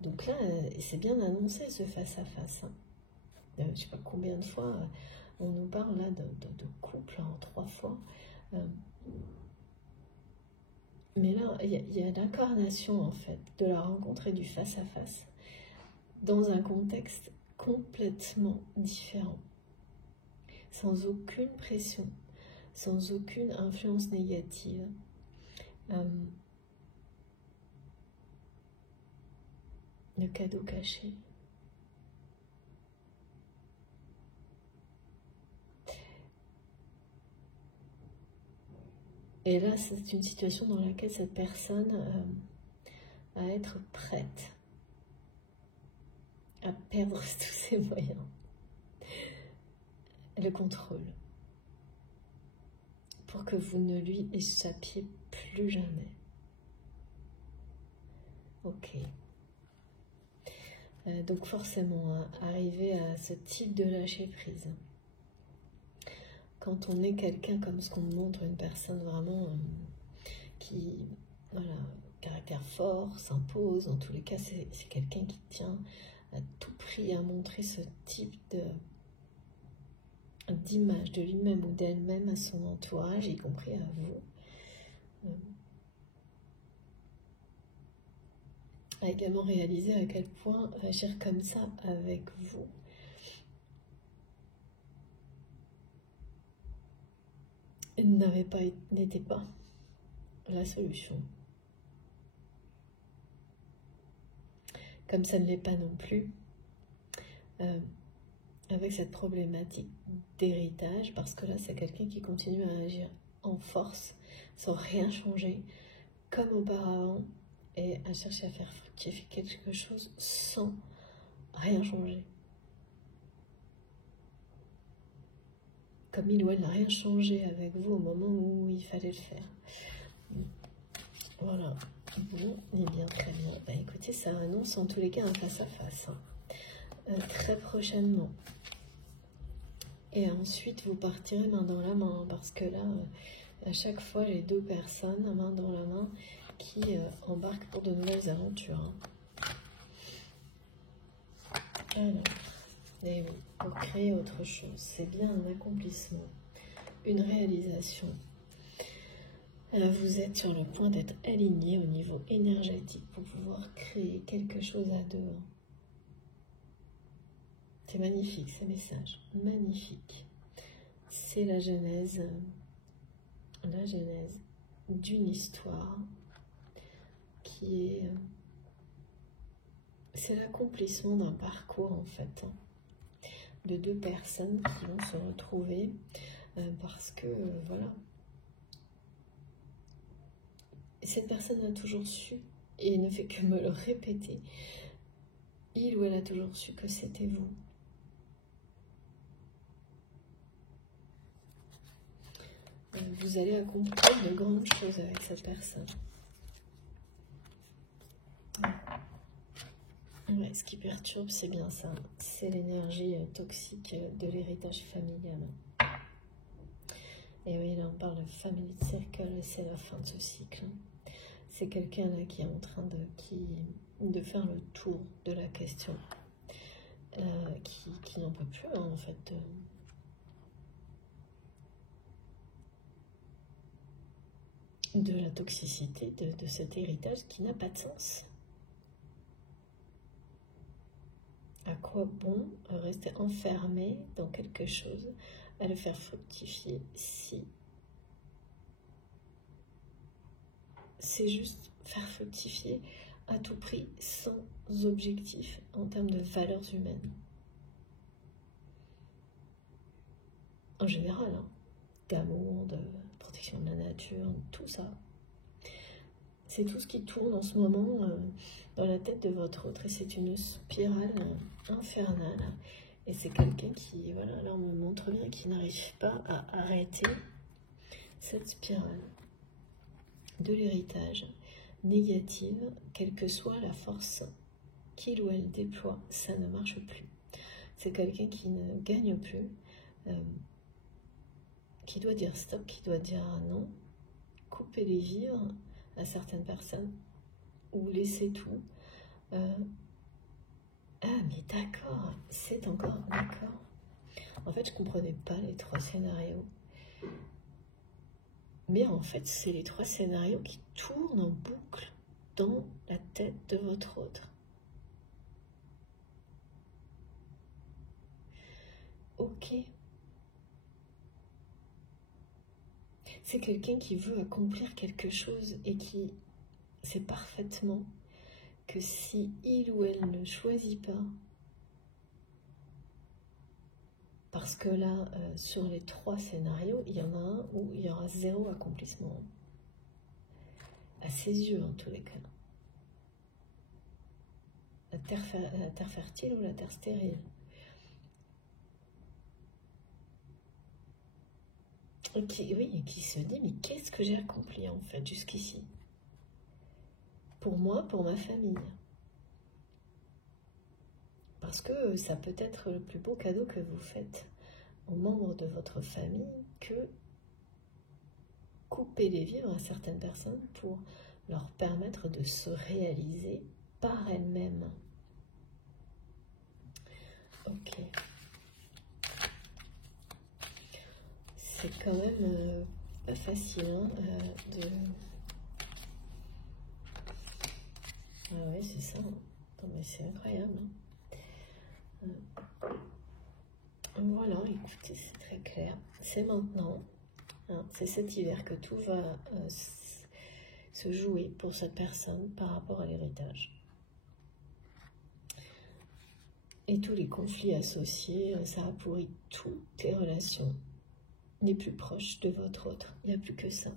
Donc là, c'est bien annoncé ce face-à-face. Hein. Je ne sais pas combien de fois on nous parle là de couple, hein, 3 fois. Mais là, il y a l'incarnation en fait de la rencontre et du face-à-face dans un contexte complètement différent, sans aucune pression, sans aucune influence négative. Le cadeau caché. Et là, c'est une situation dans laquelle cette personne va être prête à perdre tous ses moyens, le contrôle, pour que vous ne lui échappiez plus jamais. Ok. Donc forcément, hein, arriver à ce type de lâcher prise. Quand on est quelqu'un comme ce qu'on montre, une personne vraiment qui, voilà, caractère fort, s'impose, en tous les cas, c'est quelqu'un qui tient à tout prix à montrer ce type d'image de lui-même ou d'elle-même à son entourage, y compris à vous. A également réalisé à quel point agir comme ça avec vous n'était pas la solution. Comme ça ne l'est pas non plus avec cette problématique d'héritage, parce que là c'est quelqu'un qui continue à agir en force, sans rien changer, comme auparavant, et à chercher à faire fructifier quelque chose sans rien changer. Comme il ou elle n'a rien changé avec vous au moment où il fallait le faire. Voilà. Bon, et bien, très bien. Bah, écoutez, ça annonce en tous les cas un face-à-face. Hein. Très prochainement. Et ensuite, vous partirez main dans la main, parce que là, à chaque fois, les 2 personnes, main dans la main, qui embarquent pour de nouvelles aventures. Hein. Alors, et oui, pour créer autre chose. C'est bien un accomplissement, une réalisation. Vous êtes sur le point d'être aligné au niveau énergétique pour pouvoir créer quelque chose à 2. C'est magnifique, ces messages. Magnifique. C'est la genèse d'une histoire qui est... C'est l'accomplissement d'un parcours, en fait, hein, de 2 personnes qui vont se retrouver parce que, voilà, cette personne a toujours su, et ne fait que me le répéter, il ou elle a toujours su que c'était vous. Vous allez accomplir de grandes choses avec cette personne. Ouais, ce qui perturbe, c'est bien ça. C'est l'énergie toxique de l'héritage familial. Et oui, là on parle de family circle, c'est la fin de ce cycle. C'est quelqu'un là qui est en train de faire le tour de la question, qui n'en peut plus, hein, en fait, de la toxicité de cet héritage qui n'a pas de sens. À quoi bon rester enfermé dans quelque chose, à le faire fructifier si c'est juste faire fructifier à tout prix sans objectif en termes de valeurs humaines. En général, hein, d'amour, de protection de la nature, tout ça. C'est tout ce qui tourne en ce moment dans la tête de votre autre. Et c'est une spirale infernale. Et c'est quelqu'un qui, voilà, alors me montre bien qu'il n'arrive pas à arrêter cette spirale de l'héritage négative, quelle que soit la force qu'il ou elle déploie, ça ne marche plus. C'est quelqu'un qui ne gagne plus, qui doit dire stop, qui doit dire non, couper les vivres à certaines personnes, ou laisser tout. Ah, mais d'accord, c'est encore d'accord. En fait, je ne comprenais pas les 3 scénarios. Mais en fait, c'est les 3 scénarios qui tournent en boucle dans la tête de votre autre. Ok. C'est quelqu'un qui veut accomplir quelque chose et qui sait parfaitement que si il ou elle ne choisit pas, parce que là, sur les 3 scénarios, il y en a un où il y aura 0 accomplissement. À ses yeux, en tous les cas. La terre fertile ou la terre stérile. Et qui se dit, mais qu'est-ce que j'ai accompli en fait jusqu'ici? Pour moi, pour ma famille. Parce que ça peut être le plus beau cadeau que vous faites aux membres de votre famille que couper les vivres à certaines personnes pour leur permettre de se réaliser par elles-mêmes. Ok. C'est quand même pas facile de... Ah oui, c'est ça. Non, mais c'est incroyable. Voilà, écoutez, c'est très clair. C'est maintenant. Hein, c'est cet hiver que tout va se jouer pour cette personne par rapport à l'héritage. Et tous les conflits associés, ça a pourri toutes les relations les plus proches de votre autre. Il n'y a plus que ça.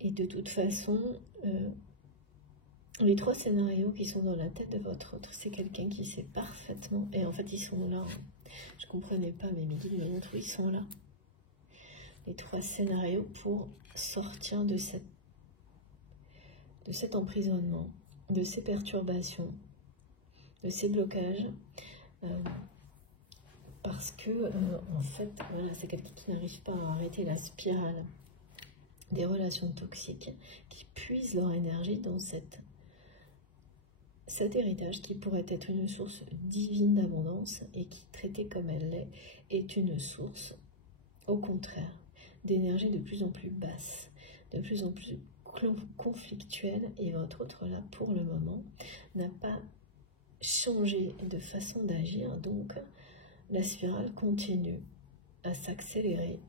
Et de toute façon, les 3 scénarios qui sont dans la tête de votre autre, c'est quelqu'un qui sait parfaitement, et en fait ils sont là, je ne comprenais pas, mais mes guides me montrent où ils sont là. Les 3 scénarios pour sortir de cet emprisonnement, de ces perturbations, de ces blocages, parce que, en fait, voilà, c'est quelqu'un qui n'arrive pas à arrêter la spirale des relations toxiques, qui puisent leur énergie dans cet héritage qui pourrait être une source divine d'abondance et qui, traité comme elle l'est, est une source, au contraire, d'énergie de plus en plus basse, de plus en plus conflictuelle, et votre autre, là, pour le moment, n'a pas changé de façon d'agir, donc la spirale continue à s'accélérer.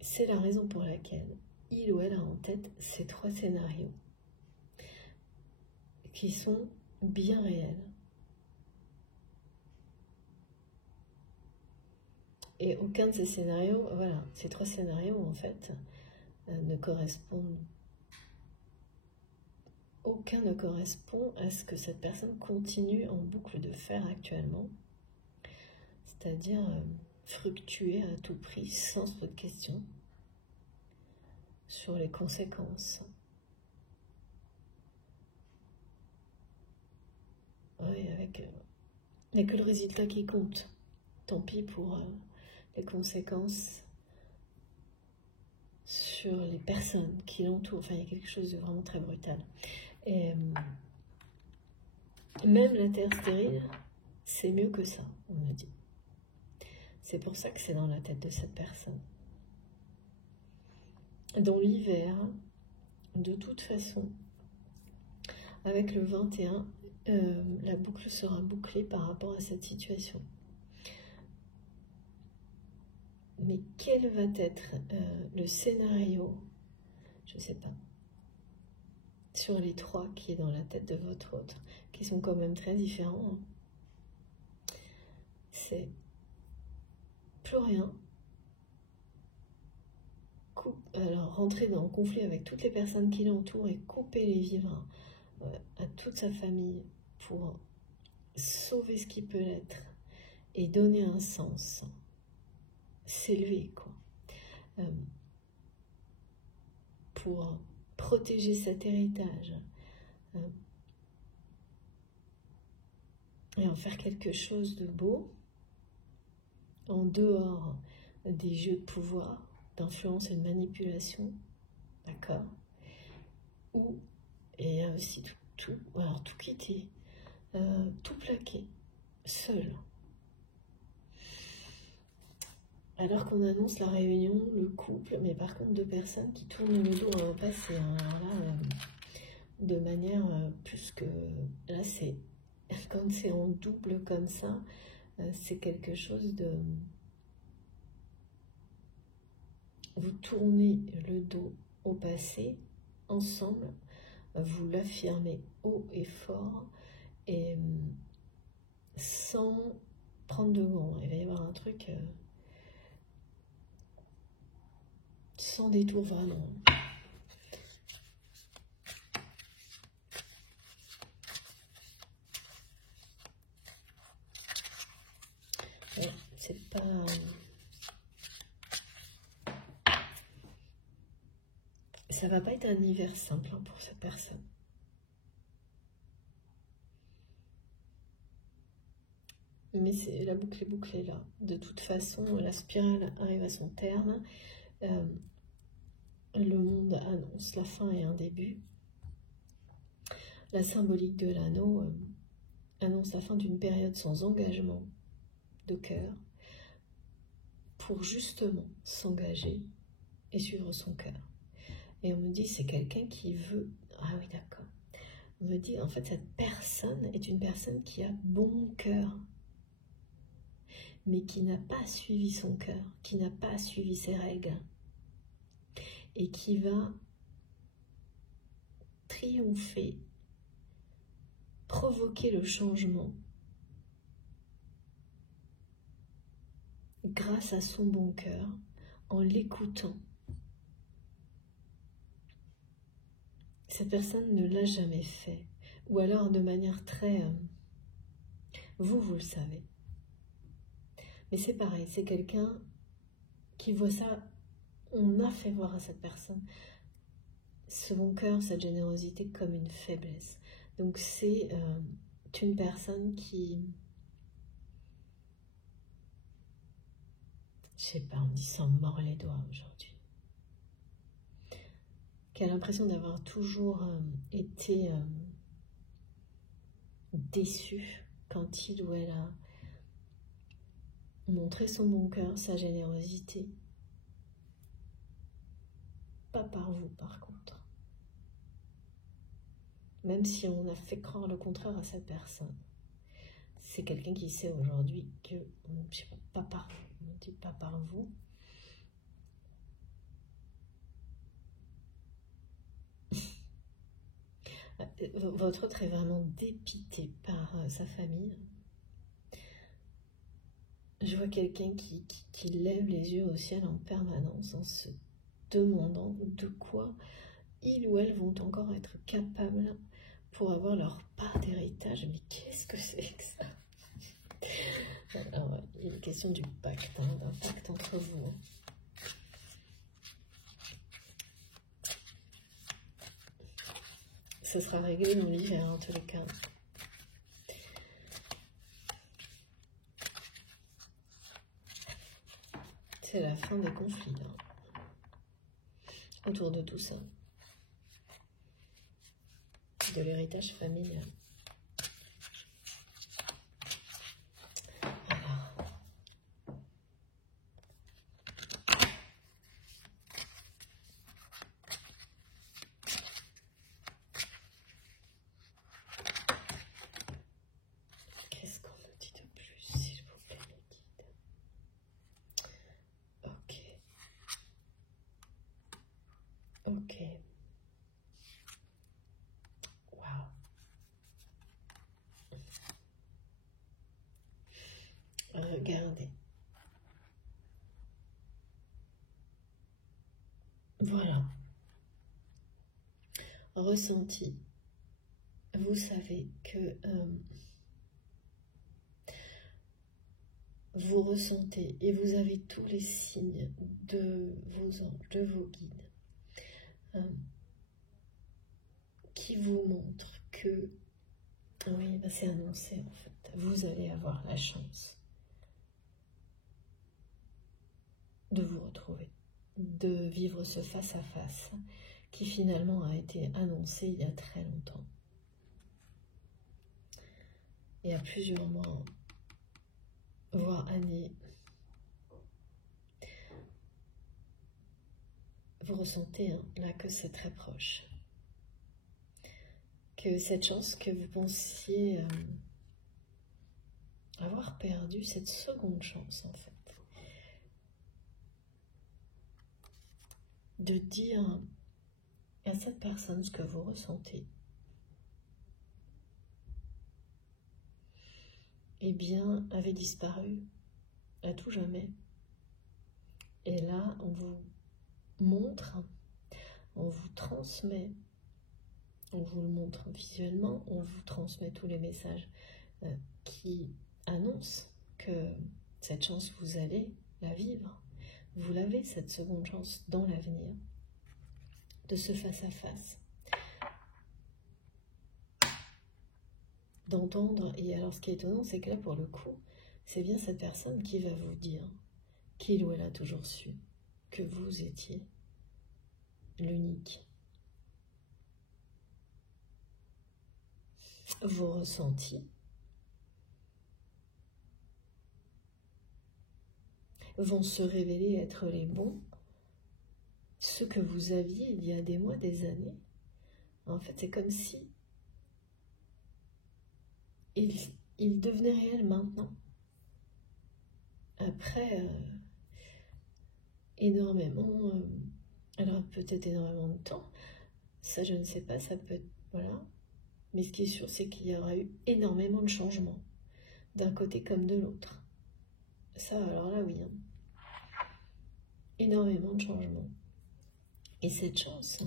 C'est la raison pour laquelle il ou elle a en tête ces 3 scénarios qui sont bien réels. Et aucun de ces scénarios, voilà, ces 3 scénarios en fait, ne correspondent. Aucun ne correspond à ce que cette personne continue en boucle de faire actuellement. C'est-à-dire fructuer à tout prix sans se poser de questions sur les conséquences. Oui, avec il n'y a que le résultat qui compte. Tant pis pour les conséquences sur les personnes qui l'entourent. Enfin, il y a quelque chose de vraiment très brutal. Et même la terre stérile, c'est mieux que ça, on me dit. C'est pour ça que c'est dans la tête de cette personne. Dans l'hiver, de toute façon, avec le 21, la boucle sera bouclée par rapport à cette situation. Mais quel va être le scénario, je ne sais pas, sur les trois qui est dans la tête de votre autre, qui sont quand même très différents, c'est plus rien. Alors rentrer dans le conflit avec toutes les personnes qui l'entourent et couper les vivres à toute sa famille pour sauver ce qui peut l'être et donner un sens, s'élever quoi, pour protéger cet héritage et en faire quelque chose de beau en dehors des jeux de pouvoir, d'influence et de manipulation, d'accord? Ou, et il y a aussi tout quitter, tout plaquer, seul. Alors qu'on annonce la réunion, le couple, mais par contre deux personnes qui tournent le dos à un passé. Alors là, de manière plus que... Là, c'est quand c'est en double comme ça, c'est quelque chose de... Vous tournez le dos au passé, ensemble, vous l'affirmez haut et fort, et sans prendre de gants. Il va y avoir un truc sans détour vraiment. Ouais, c'est pas... Ça va pas être un hiver simple pour cette personne. Mais la boucle est bouclée là. De toute façon, la spirale arrive à son terme. Le monde annonce la fin et un début. La symbolique de l'anneau annonce la fin d'une période sans engagement de cœur pour justement s'engager et suivre son cœur. Et on me dit, c'est quelqu'un qui veut... Ah oui, d'accord. On me dit, en fait, cette personne est une personne qui a bon cœur, mais qui n'a pas suivi son cœur, qui n'a pas suivi ses règles, et qui va triompher, provoquer le changement grâce à son bon cœur, en l'écoutant. Cette personne ne l'a jamais fait, ou alors de manière très... vous le savez. Mais c'est pareil, c'est quelqu'un qui voit ça, on a fait voir à cette personne ce bon cœur, cette générosité comme une faiblesse. Donc c'est une personne qui... Je sais pas, on dit s'en mord les doigts aujourd'hui. Qui a l'impression d'avoir toujours été déçu quand il ou elle a montré son bon cœur, sa générosité. Pas par vous, par contre. Même si on a fait croire le contraire à cette personne. C'est quelqu'un qui sait aujourd'hui que, je sais pas par vous, on ne dit pas par vous. Votre autre est vraiment dépité par sa famille. Je vois quelqu'un qui lève les yeux au ciel en permanence en se demandant de quoi ils ou elles vont encore être capables pour avoir leur part d'héritage. Mais qu'est-ce que c'est que ça? Alors, il est question du pacte, d'un pacte entre vous. Ce sera réglé dans l'hiver en tous les cas. C'est la fin des conflits là, autour de tout ça, de l'héritage familial. Regardez. Voilà. Ressenti. Vous savez que vous ressentez et vous avez tous les signes de vos anges, de vos guides, qui vous montrent que, oui, c'est annoncé en fait, vous allez avoir la chance de vous retrouver, de vivre ce face-à-face qui finalement a été annoncé il y a très longtemps. Il y a plusieurs mois, voire années. Vous ressentez là que c'est très proche. Que cette chance que vous pensiez avoir perdue, cette seconde chance en fait, de dire à cette personne ce que vous ressentez, eh bien, avait disparu à tout jamais. Et là, on vous montre, on vous transmet, on vous le montre visuellement, on vous transmet tous les messages qui annoncent que cette chance, vous allez la vivre. Vous l'avez, cette seconde chance, dans l'avenir, de ce face-à-face. D'entendre, et alors ce qui est étonnant, c'est que là, pour le coup, c'est bien cette personne qui va vous dire qu'il ou elle a toujours su que vous étiez l'unique. Vos ressentis vont se révéler être les bons, ceux que vous aviez il y a des mois, des années. En fait, c'est comme si il devenait réel maintenant. Après énormément, alors peut-être énormément de temps, ça je ne sais pas, ça peut être, voilà. Mais ce qui est sûr, c'est qu'il y aura eu énormément de changements, d'un côté comme de l'autre. Ça, alors là, oui. Énormément de changements. Et cette chance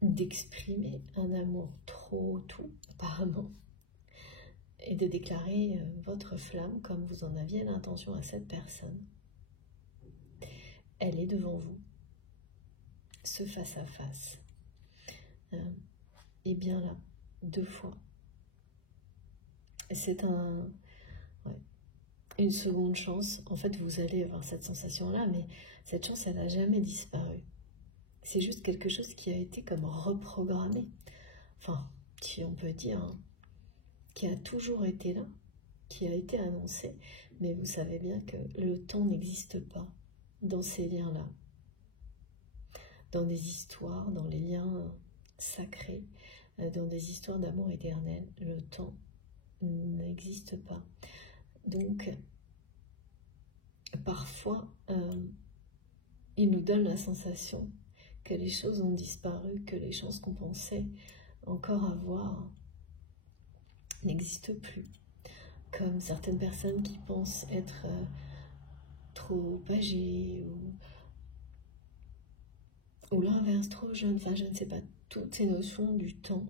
d'exprimer un amour trop tout, apparemment, et de déclarer votre flamme comme vous en aviez l'intention à cette personne. Elle est devant vous, ce face-à-face. Et bien là, 2 fois. C'est une seconde chance. En fait, vous allez avoir cette sensation-là, mais cette chance, elle n'a jamais disparu. C'est juste quelque chose qui a été comme reprogrammé. Enfin, si on peut dire, qui a toujours été là, qui a été annoncé. Mais vous savez bien que le temps n'existe pas dans ces liens-là. Dans des histoires, dans les liens sacrés, dans des histoires d'amour éternel, le temps n'existe pas. Donc, parfois, il nous donne la sensation que les choses ont disparu, que les chances qu'on pensait encore avoir n'existent plus. Comme certaines personnes qui pensent être trop âgées ou l'inverse, trop jeunes, enfin je ne sais pas, toutes ces notions du temps,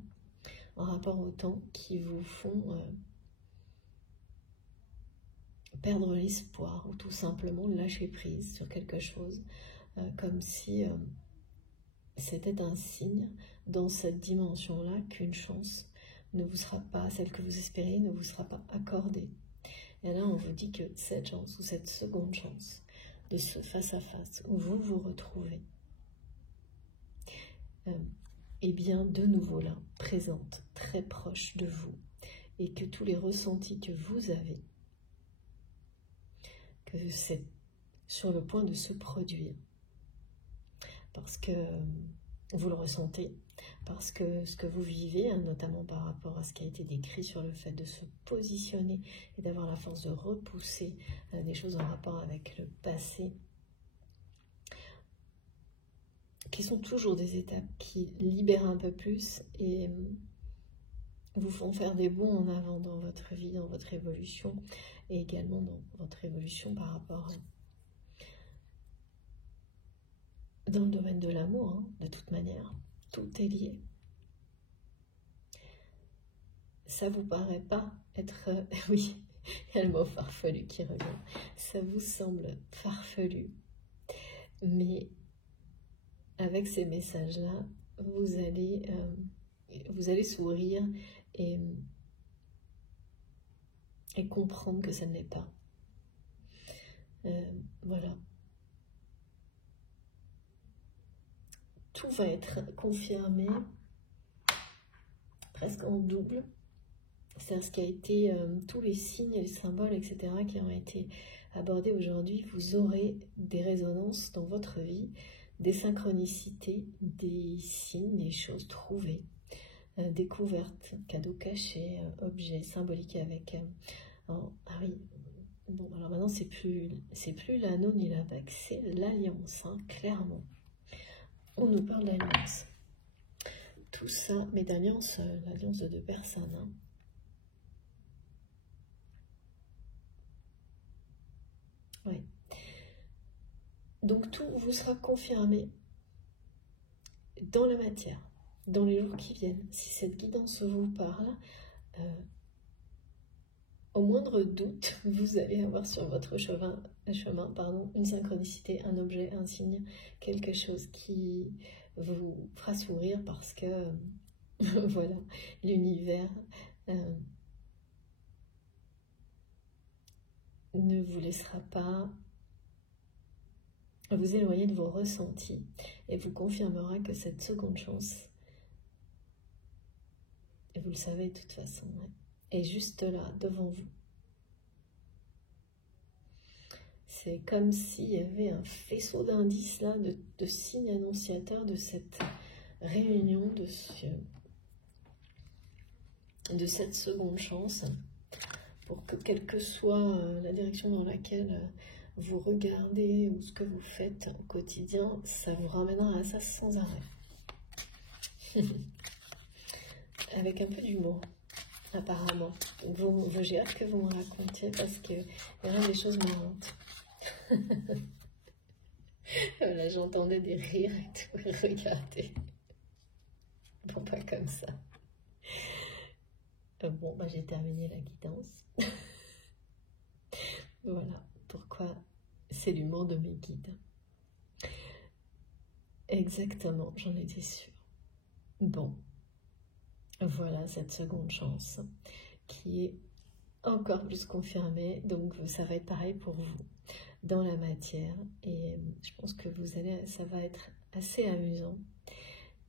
en rapport au temps, qui vous font perdre l'espoir ou tout simplement lâcher prise sur quelque chose, comme si c'était un signe dans cette dimension-là qu'une chance ne vous sera pas, celle que vous espérez, ne vous sera pas accordée. Et là, on vous dit que cette chance ou cette seconde chance de ce face-à-face où vous vous retrouvez, est bien de nouveau là, présente, très proche de vous, et que tous les ressentis que vous avez, que c'est sur le point de se produire, parce que vous le ressentez, parce que ce que vous vivez, notamment par rapport à ce qui a été décrit sur le fait de se positionner et d'avoir la force de repousser des choses en rapport avec le passé, qui sont toujours des étapes qui libèrent un peu plus et vous font faire des bons en avant dans votre vie, dans votre évolution, et également dans votre évolution par rapport dans le domaine de l'amour, hein, de toute manière. Tout est lié. Ça vous paraît pas être... oui, il y a le mot farfelu qui revient. Ça vous semble farfelu, mais avec ces messages-là, vous allez sourire et comprendre que ça ne l'est pas. Voilà. Tout va être confirmé presque en double. C'est ce qui a été, tous les signes, les symboles, etc. qui ont été abordés aujourd'hui. Vous aurez des résonances dans votre vie, des synchronicités, des signes, des choses trouvées, découvertes, cadeaux cachés, objets symboliques avec... ah oui, bon, alors maintenant c'est plus l'anneau ni la bague, c'est l'alliance, hein, clairement. On nous parle d'alliance. Tout ça, mais d'alliance, l'alliance de deux personnes. Hein. Oui. Donc tout vous sera confirmé dans la matière, dans les jours qui viennent. Si cette guidance vous parle, au moindre doute, vous allez avoir sur votre chemin une synchronicité, un objet, un signe, quelque chose qui vous fera sourire parce que, voilà, l'univers ne vous laissera pas vous éloigner de vos ressentis et vous confirmera que cette seconde chance, et vous le savez de toute façon, ouais, est juste là, devant vous. C'est comme s'il y avait un faisceau d'indices là, de signes annonciateurs de cette réunion, de cette seconde chance, pour que quelle que soit la direction dans laquelle vous regardez ou ce que vous faites au quotidien, ça vous ramènera à ça sans arrêt. Avec un peu d'humour, apparemment. J'ai hâte que vous me racontiez parce qu'il y aura des choses marrantes. Voilà, j'entendais des rires et tout. Regardez. Bon, pas comme ça. Bon, bah, j'ai terminé la guidance. Voilà pourquoi c'est l'humour de mes guides. Exactement, j'en étais sûre. Bon, voilà cette seconde chance qui est encore plus confirmée. Donc ça va être pareil pour vous dans la matière. Et je pense que ça va être assez amusant.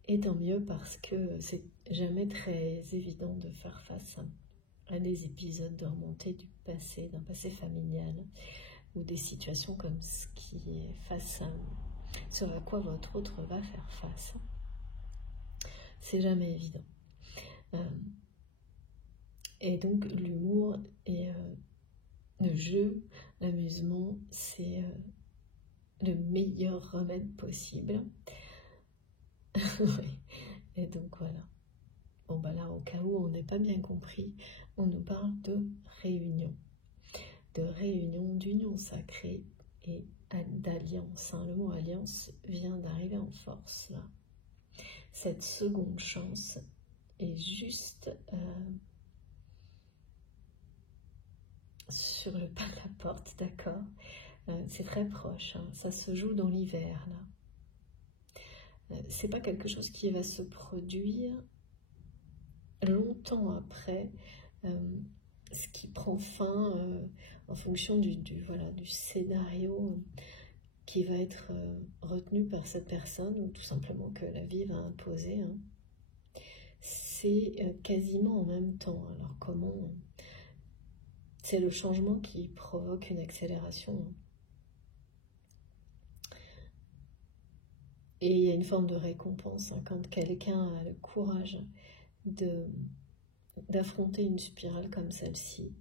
Et tant mieux parce que c'est jamais très évident de faire face à des épisodes de remontée du passé, d'un passé familial, ou des situations comme ce qui est ce à quoi votre autre va faire face. C'est jamais évident. Et donc l'humour et le jeu, l'amusement, c'est le meilleur remède possible. Oui. Et donc voilà. Bon bah là, au cas où on n'est pas bien compris, on nous parle de réunion, d'union sacrée et d'alliance. Hein. Le mot alliance vient d'arriver en force là. Cette seconde chance est juste sur le pas de la porte, d'accord. C'est très proche, hein. Ça se joue dans l'hiver là. C'est pas quelque chose qui va se produire longtemps après, ce qui prend fin en fonction du scénario qui va être retenu par cette personne, ou tout simplement que la vie va imposer. Hein. C'est quasiment en même temps. Alors comment... C'est le changement qui provoque une accélération. Hein. Et il y a une forme de récompense hein, quand quelqu'un a le courage d'affronter une spirale comme celle-ci,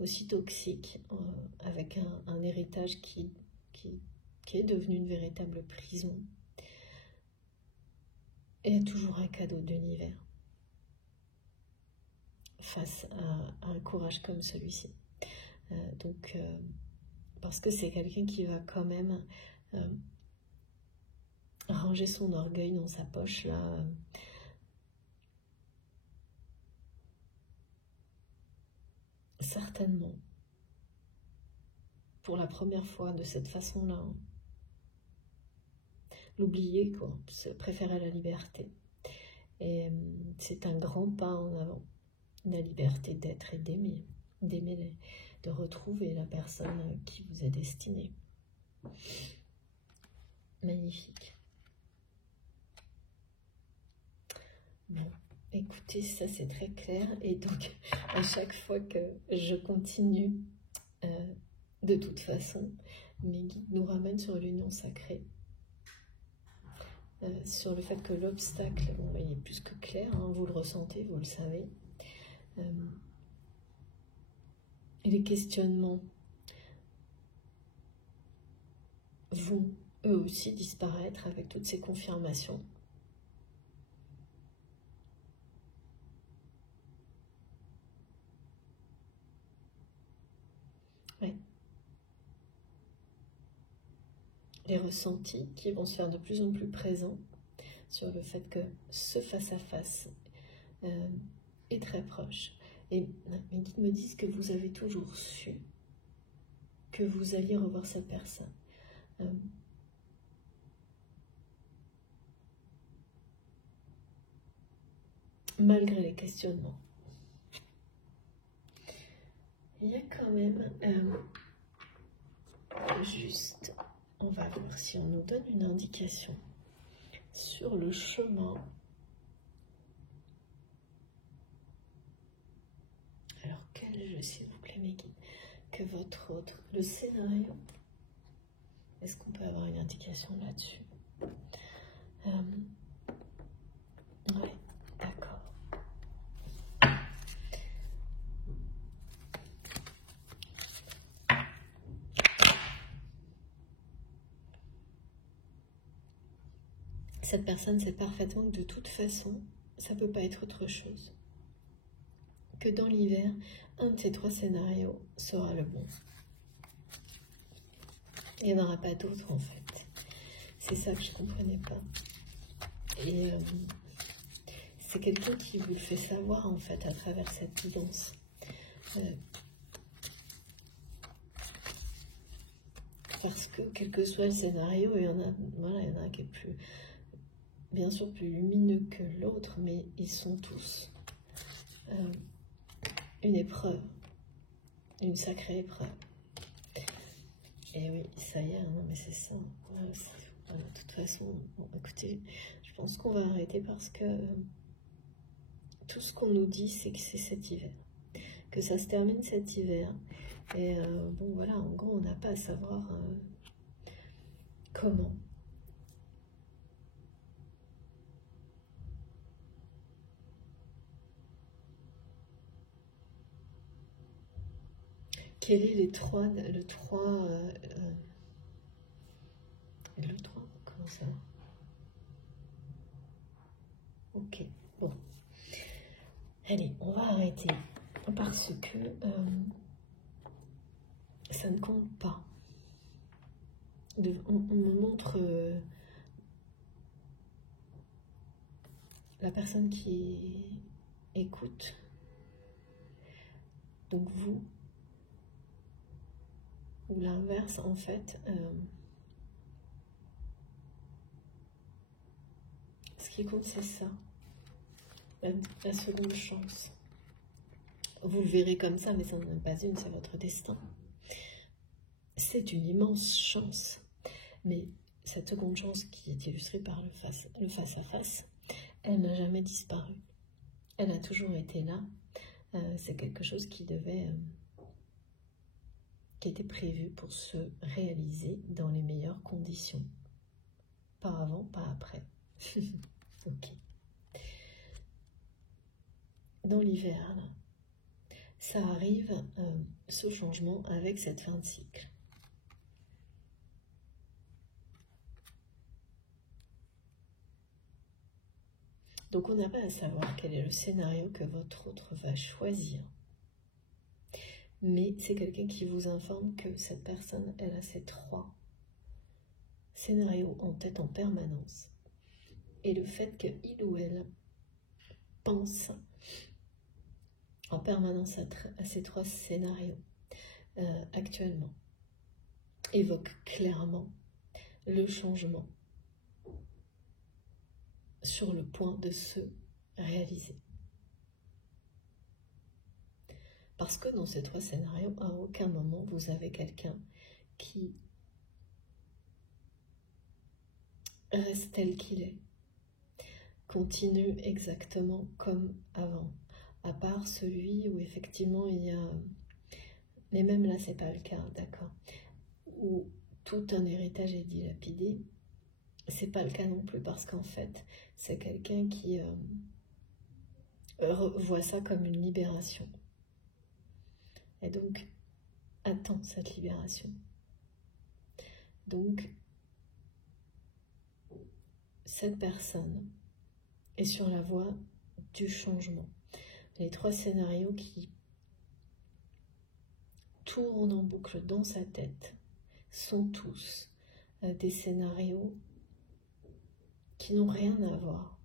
aussi toxique, avec un héritage qui est devenu une véritable prison. il y a toujours un cadeau de l'univers face à un courage comme celui-ci. Parce que c'est quelqu'un qui va quand même ranger son orgueil dans sa poche, là. Certainement. Pour la première fois, de cette façon-là. Hein. L'oublier, quoi. Se préférer la liberté. Et c'est un grand pas en avant. La liberté d'être et d'aimer. D'aimer, de retrouver la personne qui vous est destinée. Magnifique. Bon, écoutez, ça c'est très clair. Et donc, à chaque fois que je continue, de toute façon, mes guides nous ramènent sur l'union sacrée. Sur le fait que l'obstacle, bon, il est plus que clair, hein, vous le ressentez, vous le savez. Et les questionnements vont eux aussi disparaître avec toutes ces confirmations. Ouais. Les ressentis qui vont se faire de plus en plus présents sur le fait que ce face-à-face est très proche. Et mes guides me disent que vous avez toujours su que vous alliez revoir cette personne. Malgré les questionnements. Il y a quand même juste, on va voir si on nous donne une indication sur le chemin. Alors, quel jeu, s'il vous plaît, mes guides, que votre autre, le scénario, est-ce qu'on peut avoir une indication là-dessus? Ouais, d'accord. Cette personne sait parfaitement que de toute façon, ça ne peut pas être autre chose. Que dans l'hiver, un de ces trois scénarios sera le bon. Il n'y en aura pas d'autre en fait. C'est ça que je ne comprenais pas. Et c'est quelqu'un qui vous le fait savoir en fait à travers cette guidance. Parce que quel que soit le scénario, il y en a, voilà, il y en a un qui est plus, bien sûr plus lumineux que l'autre, mais ils sont tous une épreuve, une sacrée épreuve. Et oui, ça y est, non, mais c'est ça. Voilà, de toute façon, bon, écoutez, je pense qu'on va arrêter parce que tout ce qu'on nous dit, c'est que c'est cet hiver. Que ça se termine cet hiver. Et bon, voilà, en gros, on n'a pas à savoir comment. Quel est le 3, comment ça? Ok, bon. Allez, on va arrêter parce que ça ne compte pas. On me montre la personne qui écoute, donc vous, ou l'inverse en fait. Ce qui compte, c'est ça, la seconde chance. Vous le verrez comme ça, mais ça n'en est pas une, c'est votre destin. C'est une immense chance. Mais cette seconde chance qui est illustrée par le face-à-face, elle n'a jamais disparu. Elle a toujours été là. C'est quelque chose qui était prévu pour se réaliser dans les meilleures conditions. Pas avant, pas après. Ok. Dans l'hiver, ça arrive, ce changement avec cette fin de cycle. Donc on n'a pas à savoir quel est le scénario que votre autre va choisir. Mais c'est quelqu'un qui vous informe que cette personne, elle a ces 3 scénarios en tête en permanence. Et le fait qu'il ou elle pense en permanence à ces 3 scénarios actuellement évoque clairement le changement sur le point de se réaliser. Parce que dans ces 3 scénarios, à aucun moment vous avez quelqu'un qui reste tel qu'il est, continue exactement comme avant, à part celui où effectivement il y a, mais même là c'est pas le cas, d'accord, où tout un héritage est dilapidé, c'est pas le cas non plus, parce qu'en fait c'est quelqu'un qui voit ça comme une libération, et donc attend cette libération. Donc cette personne est sur la voie du changement. Les 3 scénarios qui tournent en boucle dans sa tête sont tous des scénarios qui n'ont rien à voir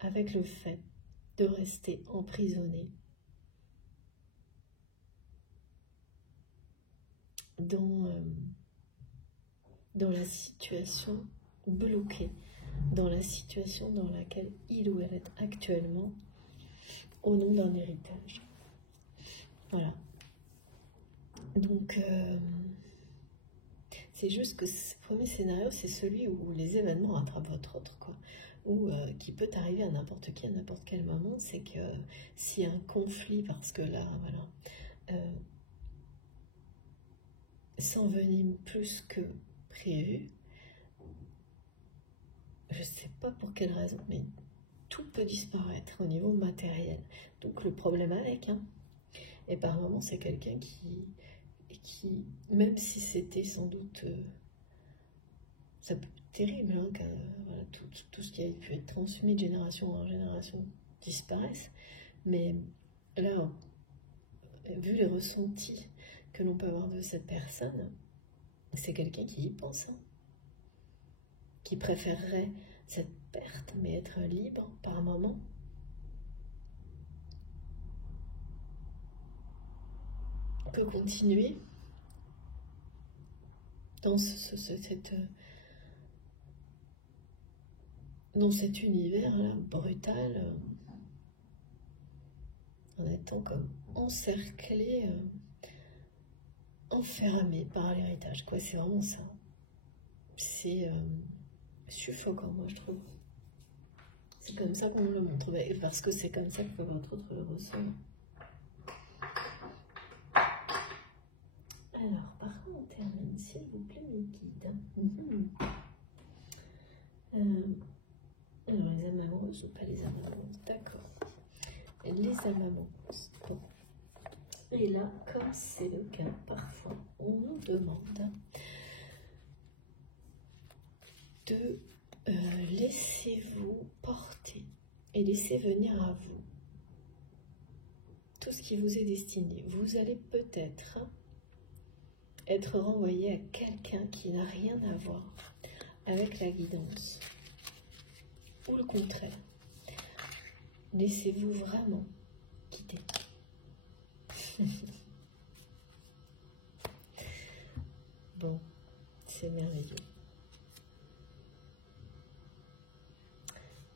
avec le fait de rester emprisonné dans la situation, bloqué dans la situation dans laquelle il ou elle est actuellement au nom d'un héritage. Voilà. Donc, c'est juste que ce premier scénario, c'est celui où les événements rattrapent votre autre, quoi. Ou qui peut arriver à n'importe qui, à n'importe quel moment. C'est que s'il y a un conflit, parce que là, voilà, s'envenime plus que prévu, je ne sais pas pour quelle raison, mais tout peut disparaître au niveau matériel. Donc le problème avec, hein, et par moments c'est quelqu'un qui, même si c'était sans doute, ça peut être terrible, hein, voilà, tout ce qui a pu être transmis de génération en génération disparaisse, mais là, vu les ressentis que l'on peut avoir de cette personne, c'est quelqu'un qui y pense, hein, qui préférerait cette perte, mais être libre par moment. On peut continuer dans dans cet univers-là brutal, en étant comme encerclé, enfermé par l'héritage, quoi. C'est vraiment ça. C'est suffocant, moi, je trouve. C'est comme ça qu'on le montre, parce que c'est comme ça que votre autre le ressent. Alors, par contre, on termine, s'il vous plaît, mes guides. Alors, les âmes amoureuses ou pas les âmes amoureuses? D'accord. Les âmes amoureuses. Bon. Et là, comme c'est le cas, parfois, on nous demande de laissez-vous porter et laissez venir à vous tout ce qui vous est destiné. Vous allez peut-être être renvoyé à quelqu'un qui n'a rien à voir avec la guidance, ou le contraire. Laissez-vous vraiment guider. Bon, c'est merveilleux.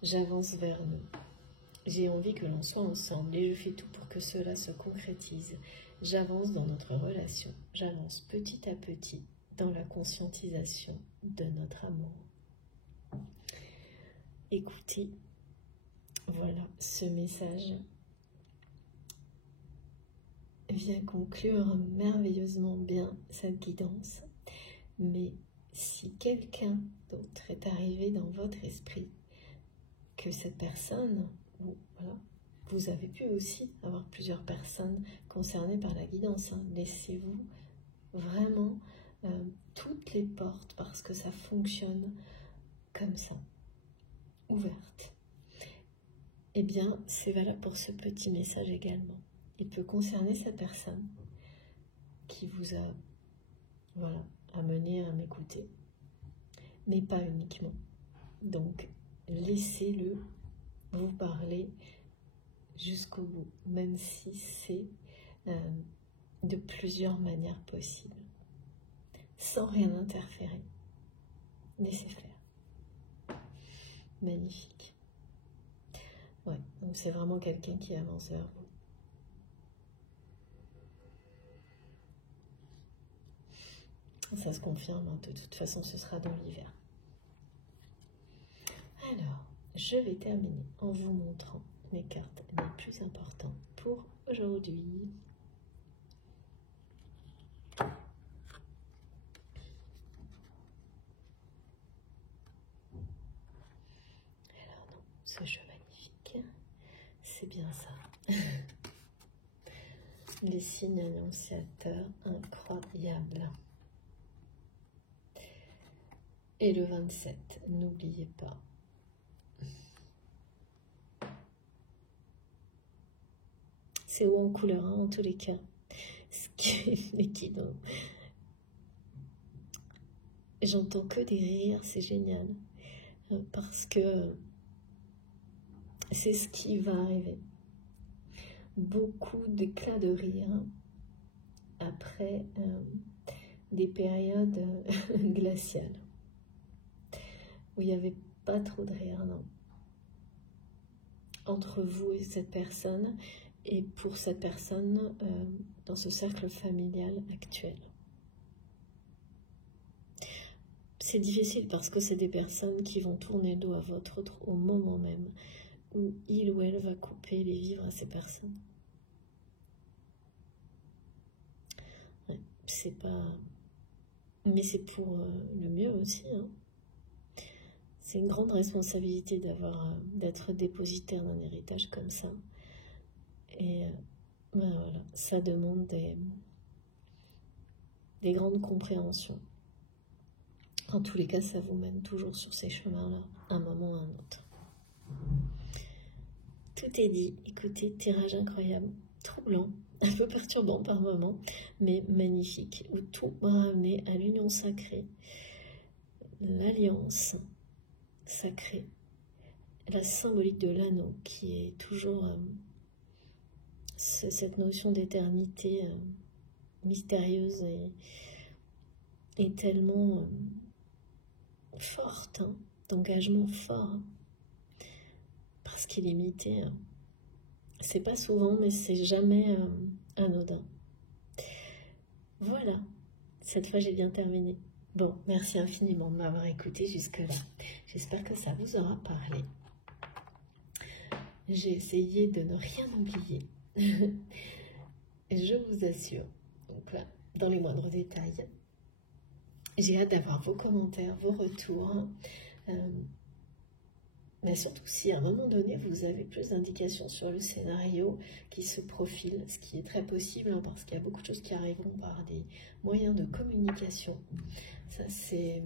J'avance vers nous. J'ai envie que l'on soit ensemble et je fais tout pour que cela se concrétise. J'avance dans notre relation. J'avance petit à petit dans la conscientisation de notre amour. Écoutez, voilà, ce message vient conclure merveilleusement bien cette guidance. Mais si quelqu'un d'autre est arrivé dans votre esprit, que cette personne, ou voilà, vous avez pu aussi avoir plusieurs personnes concernées par la guidance, hein, laissez-vous vraiment toutes les portes, parce que ça fonctionne comme ça. ouverte. Eh bien, c'est valable pour ce petit message également. Il peut concerner cette personne qui vous a, voilà, amené à m'écouter, mais pas uniquement. Donc, laissez-le vous parler jusqu'au bout, même si c'est de plusieurs manières possibles, sans rien interférer. Laissez faire. Magnifique. Ouais, donc c'est vraiment quelqu'un qui avance vers vous. Ça se confirme, hein. De toute façon, ce sera dans l'hiver. Alors, je vais terminer en vous montrant mes cartes les plus importantes pour aujourd'hui. Alors, non, ce jeu magnifique, c'est bien ça. Les signes annonciateurs incroyables. Et le 27, n'oubliez pas. C'est haut en couleur, hein, en tous les cas. Ce qui est l'équilibre. J'entends que des rires, c'est génial. Parce que c'est ce qui va arriver. Beaucoup d'éclats de rire après des périodes glaciales. Où il n'y avait pas trop de rire, non. Entre vous et cette personne, et pour cette personne dans ce cercle familial actuel. C'est difficile parce que c'est des personnes qui vont tourner le dos à votre autre au moment même où il ou elle va couper les vivres à ces personnes. Ouais, c'est pas... Mais c'est pour le mieux aussi, hein. C'est une grande responsabilité d'être dépositaire d'un héritage comme ça. Et ben voilà, ça demande des grandes compréhensions. En tous les cas, ça vous mène toujours sur ces chemins-là, un moment ou un autre. Tout est dit. Écoutez, tirage incroyable, troublant, un peu perturbant par moments, mais magnifique, où tout m'a ramené à l'union sacrée, l'alliance sacrée, la symbolique de l'anneau, qui est toujours cette notion d'éternité mystérieuse et tellement forte, hein, d'engagement fort, hein, parce qu'il est imité. Hein. C'est pas souvent, mais c'est jamais anodin. Voilà, cette fois j'ai bien terminé. Bon, merci infiniment de m'avoir écouté jusque-là. J'espère que ça vous aura parlé. J'ai essayé de ne rien oublier. Je vous assure, donc là, dans les moindres détails. J'ai hâte d'avoir vos commentaires, vos retours. Mais surtout si à un moment donné, vous avez plus d'indications sur le scénario qui se profile, ce qui est très possible, hein, parce qu'il y a beaucoup de choses qui arriveront par des moyens de communication. Ça, c'est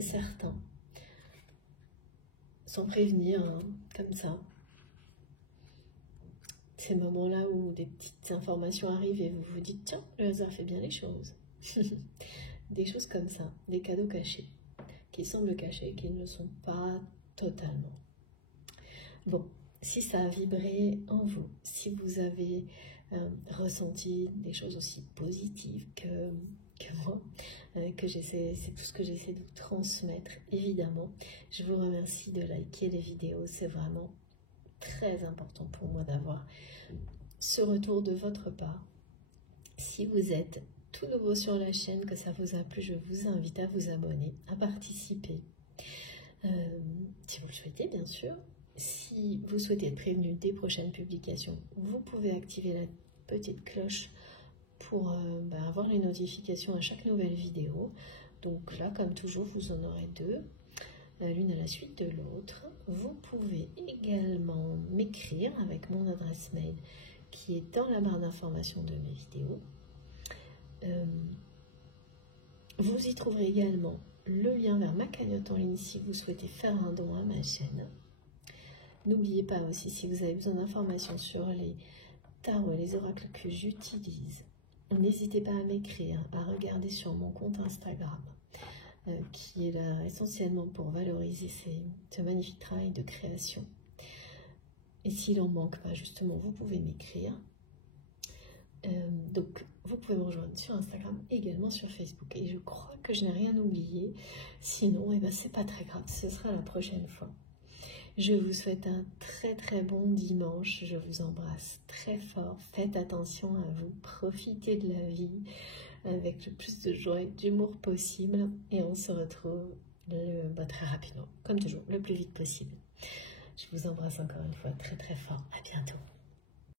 certain. Sans prévenir, hein, comme ça. Ces moments-là où des petites informations arrivent et vous vous dites, tiens, le hasard fait bien les choses. Des choses comme ça, des cadeaux cachés, qui semblent cachés, qui ne le sont pas totalement. Bon, si ça a vibré en vous, si vous avez ressenti des choses aussi positives que moi, c'est tout ce que j'essaie de vous transmettre, évidemment. Je vous remercie de liker les vidéos, c'est vraiment très important pour moi d'avoir ce retour de votre part. Si vous êtes tout nouveau sur la chaîne, que ça vous a plu, je vous invite à vous abonner, à participer, si vous le souhaitez bien sûr. Si vous souhaitez être prévenu des prochaines publications, vous pouvez activer la petite cloche pour avoir les notifications à chaque nouvelle vidéo. Donc là, comme toujours, vous en aurez deux, l'une à la suite de l'autre. Vous pouvez également m'écrire avec mon adresse mail qui est dans la barre d'information de mes vidéos. Vous y trouverez également le lien vers ma cagnotte en ligne si vous souhaitez faire un don à ma chaîne. N'oubliez pas aussi, si vous avez besoin d'informations sur les tarots et les oracles que j'utilise, n'hésitez pas à m'écrire, à regarder sur mon compte Instagram, qui est là essentiellement pour valoriser ce magnifique travail de création. Et s'il en manque pas, justement, vous pouvez m'écrire. Donc, vous pouvez me rejoindre sur Instagram, également sur Facebook. Et je crois que je n'ai rien oublié. Sinon, eh ben, c'est pas très grave, ce sera la prochaine fois. Je vous souhaite un très très bon dimanche. Je vous embrasse très fort. Faites attention à vous. Profitez de la vie avec le plus de joie et d'humour possible. Et on se retrouve très rapidement, comme toujours, le plus vite possible. Je vous embrasse encore une fois très très fort. À bientôt.